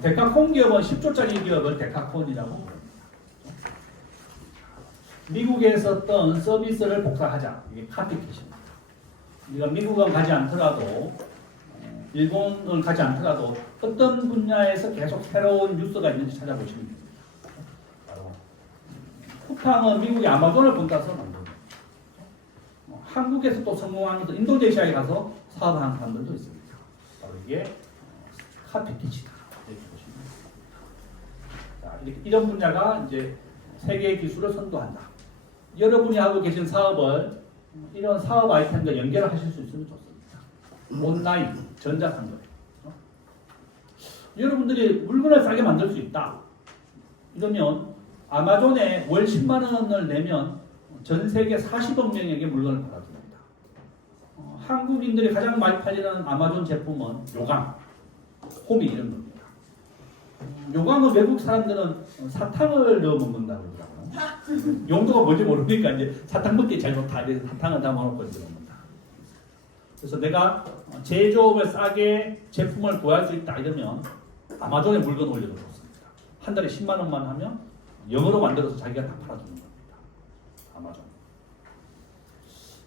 데카콘 기업은 10조짜리 기업을 데카콘이라고 합니다. 미국에 있었던 서비스를 복사하자. 이게 카피캣입니다. 우리가 미국은 가지 않더라도 일본을 가지 않더라도 어떤 분야에서 계속 새로운 뉴스가 있는지 찾아보시면 됩니다. 바로 쿠팡은 미국의 아마존을 본따서 만듭니다. 한국에서 또 성공한 것도 인도네시아에 가서 사업하는 사람들도 있습니다. 바로 이게 카피캣이다. 이렇게 보시면 됩니다. 자, 이런 분야가 이제 세계 기술을 선도한다. 여러분이 하고 계신 사업을 이런 사업 아이템과 연결하실 수 있으면 좋습니다. 온라인, 전자상거래. 여러분들이 물건을 싸게 만들 수 있다. 이러면 아마존에 월 10만 원을 내면 전 세계 40억 명에게 물건을 팔아줍니다. 한국인들이 가장 많이 팔리는 아마존 제품은 요강, 호미 이런 겁니다. 요강은 외국 사람들은 사탕을 넣어 먹는다고 그러더라고요. 용도가 뭔지 모르니까 이제 사탕 먹기 잘 좋다. 그래서 사탕을 담아놓고 들어옵니다. 그래서 내가 제조업을 싸게 제품을 구할 수 있다 이러면 아마존에 물건 올려도 좋습니다. 한 달에 10만 원만 하면 영어로 만들어서 자기가 다 팔아주는 겁니다. 아마존.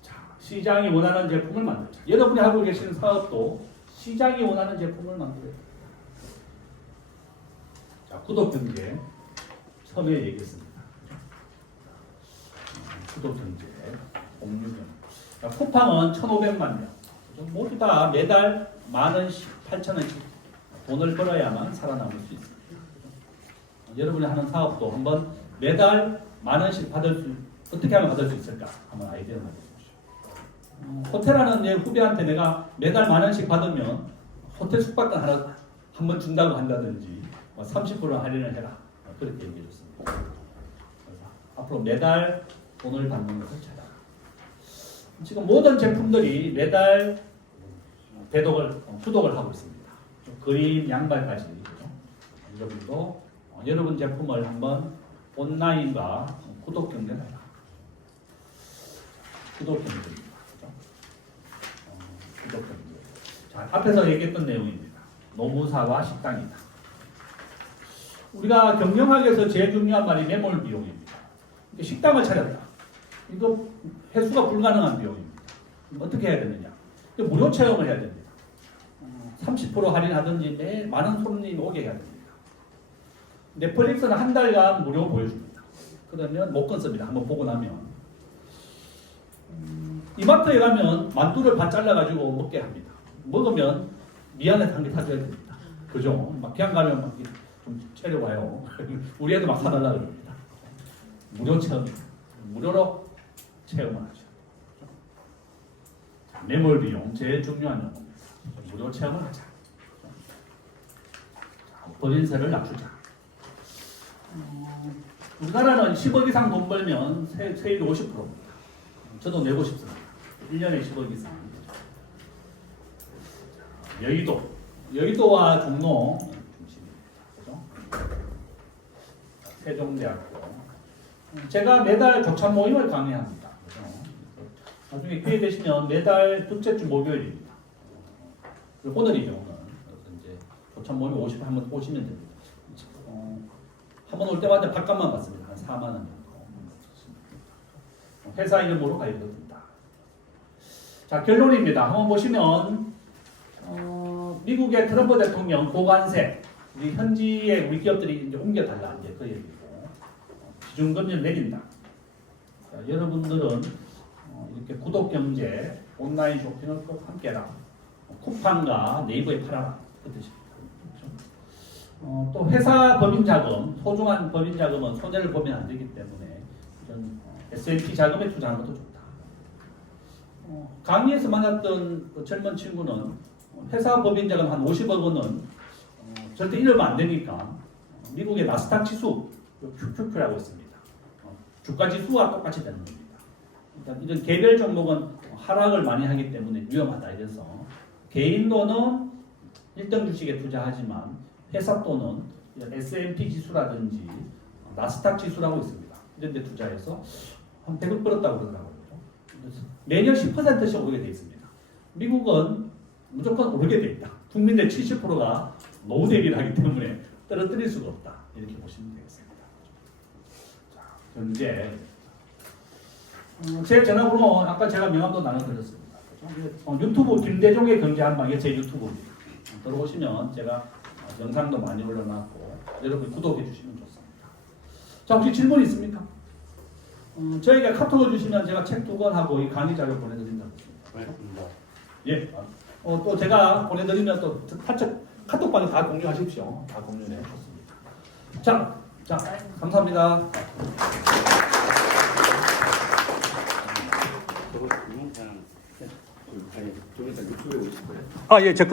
자, 시장이 원하는 제품을 만들자. 여러분이 하고 계시는 사업도 시장이 원하는 제품을 만들어야 됩니다. 자, 구독경제 처음에 얘기했습니다. 구독경제, 공유경. 쿠팡은 1,500만 명. 모두 다 매달 10,000원씩 8,000원씩 돈을 벌어야만 살아남을 수 있습니다. 여러분이 하는 사업도 한번 매달 10,000원씩 어떻게 하면 받을 수 있을까? 한번 아이디어를 내보십시오. 호텔 하는 내 후배한테 내가 매달 10,000원씩 받으면 호텔 숙박권 하나 한 번 준다고 한다든지 30% 할인을 해라. 그렇게 얘기해 줬습니다. 그래서 앞으로 매달 돈을 받는 것을 찾아라. 지금 모든 제품들이 매달 구독을 하고 있습니다. 그림, 양말까지. 그렇죠? 여러분도 여러분 제품을 한번 온라인과 구독 경쟁해라. 구독 경쟁입니다. 그렇죠? 구독 경쟁. 자, 앞에서 얘기했던 내용입니다. 노무사와 식당이다. 우리가 경영학에서 제일 중요한 말이 매몰 비용입니다. 식당을 차렸다. 이거 회수가 불가능한 비용입니다. 어떻게 해야 되느냐? 무료 체험을 해야 됩니다. 30% 할인하든지 매일 많은 손님이 오게 해야 됩니다. 넷플릭스는 한 달간 무료 보여줍니다. 그러면 못 끊습니다. 한번 보고 나면. 이마트에 가면 만두를 반 잘라가지고 먹게 합니다. 먹으면 미안해서 한 개 사줘야 됩니다. 그죠? 막 그냥 가면 막 좀 채려와요. 우리 애도 막 사달라 그럽니다. 무료 체험. 무료로 체험을 하죠. 매몰 비용 제일 중요한 용어입니다. 무료 체험을 하자. 법인세를 낮추자. 우리나라는 10억 이상 돈 벌면 세율이 50%입니다. 저도 내고 싶습니다. 1년에 10억 이상. 여의도와 종로 중심입니다. 그죠? 세종대학교. 제가 매달 교찬 모임을 강의합니다. 그죠? 나중에 기회 되시면 매달 둘째 주 목요일입니다. 오늘이죠, 오늘. 그래서 이제 교찬 모임 한번 오시면 됩니다. 한번 올 때마다 밥값만 받습니다. 한 4만 원 정도. 회사 이름으로 가입됩니다. 자, 결론입니다. 한번 보시면 미국의 트럼프 대통령 보관세 우리 현지의 우리 기업들이 이제 옮겨달라 이제 그 얘기고 기준금리를 내린다. 자, 여러분들은 이렇게 구독 경제 온라인 쇼핑을 꼭 함께라. 쿠팡과 네이버에 팔아라. 그 뜻입니다. 또 회사 법인 자금, 소중한 법인 자금은 손해를 보면 안 되기 때문에 이런 S&P 자금에 투자하는 것도 좋다. 강의에서 만났던 그 젊은 친구는 회사 법인 자금 한 50억 원은 절대 잃으면 안 되니까 미국의 나스닥 지수 QQQ라고 있습니다. 주가 지수와 똑같이 되는 겁니다. 그러니까 이런 개별 종목은 하락을 많이 하기 때문에 위험하다 이래서 개인 돈은 1등 주식에 투자하지만 회사 돈은 S&P 지수라든지 나스닥 지수라고 있습니다. 이런 데 투자해서 한 100억 벌었다고 그러더라고요. 그래서 매년 10%씩 오르게 되어 있습니다. 미국은 무조건 오르게 되어 있다. 국민의 70%가 노후 대비를 하기 때문에 떨어뜨릴 수가 없다. 이렇게 보시면 되겠습니다. 자, 현재 제 전화번호 아까 제가 명함도 나눠드렸습니다. 유튜브 김대중의 경제 한방에 제 유튜브입니다. 들어오시면 제가 영상도 많이 올려놨고 여러분 구독해 주시면 좋습니다. 자, 혹시 질문 있습니까? 저에게 카톡을 주시면 제가 책 2권 하고 이 강의 자료 보내드린다고 했습니다. 예. 또 제가 보내드리면 또 카톡방에 다 공유하십시오. 다 공유해 주셨습니다. 자, 감사합니다. 저거 유튜브에 올릴 거예요? 예, 제 거.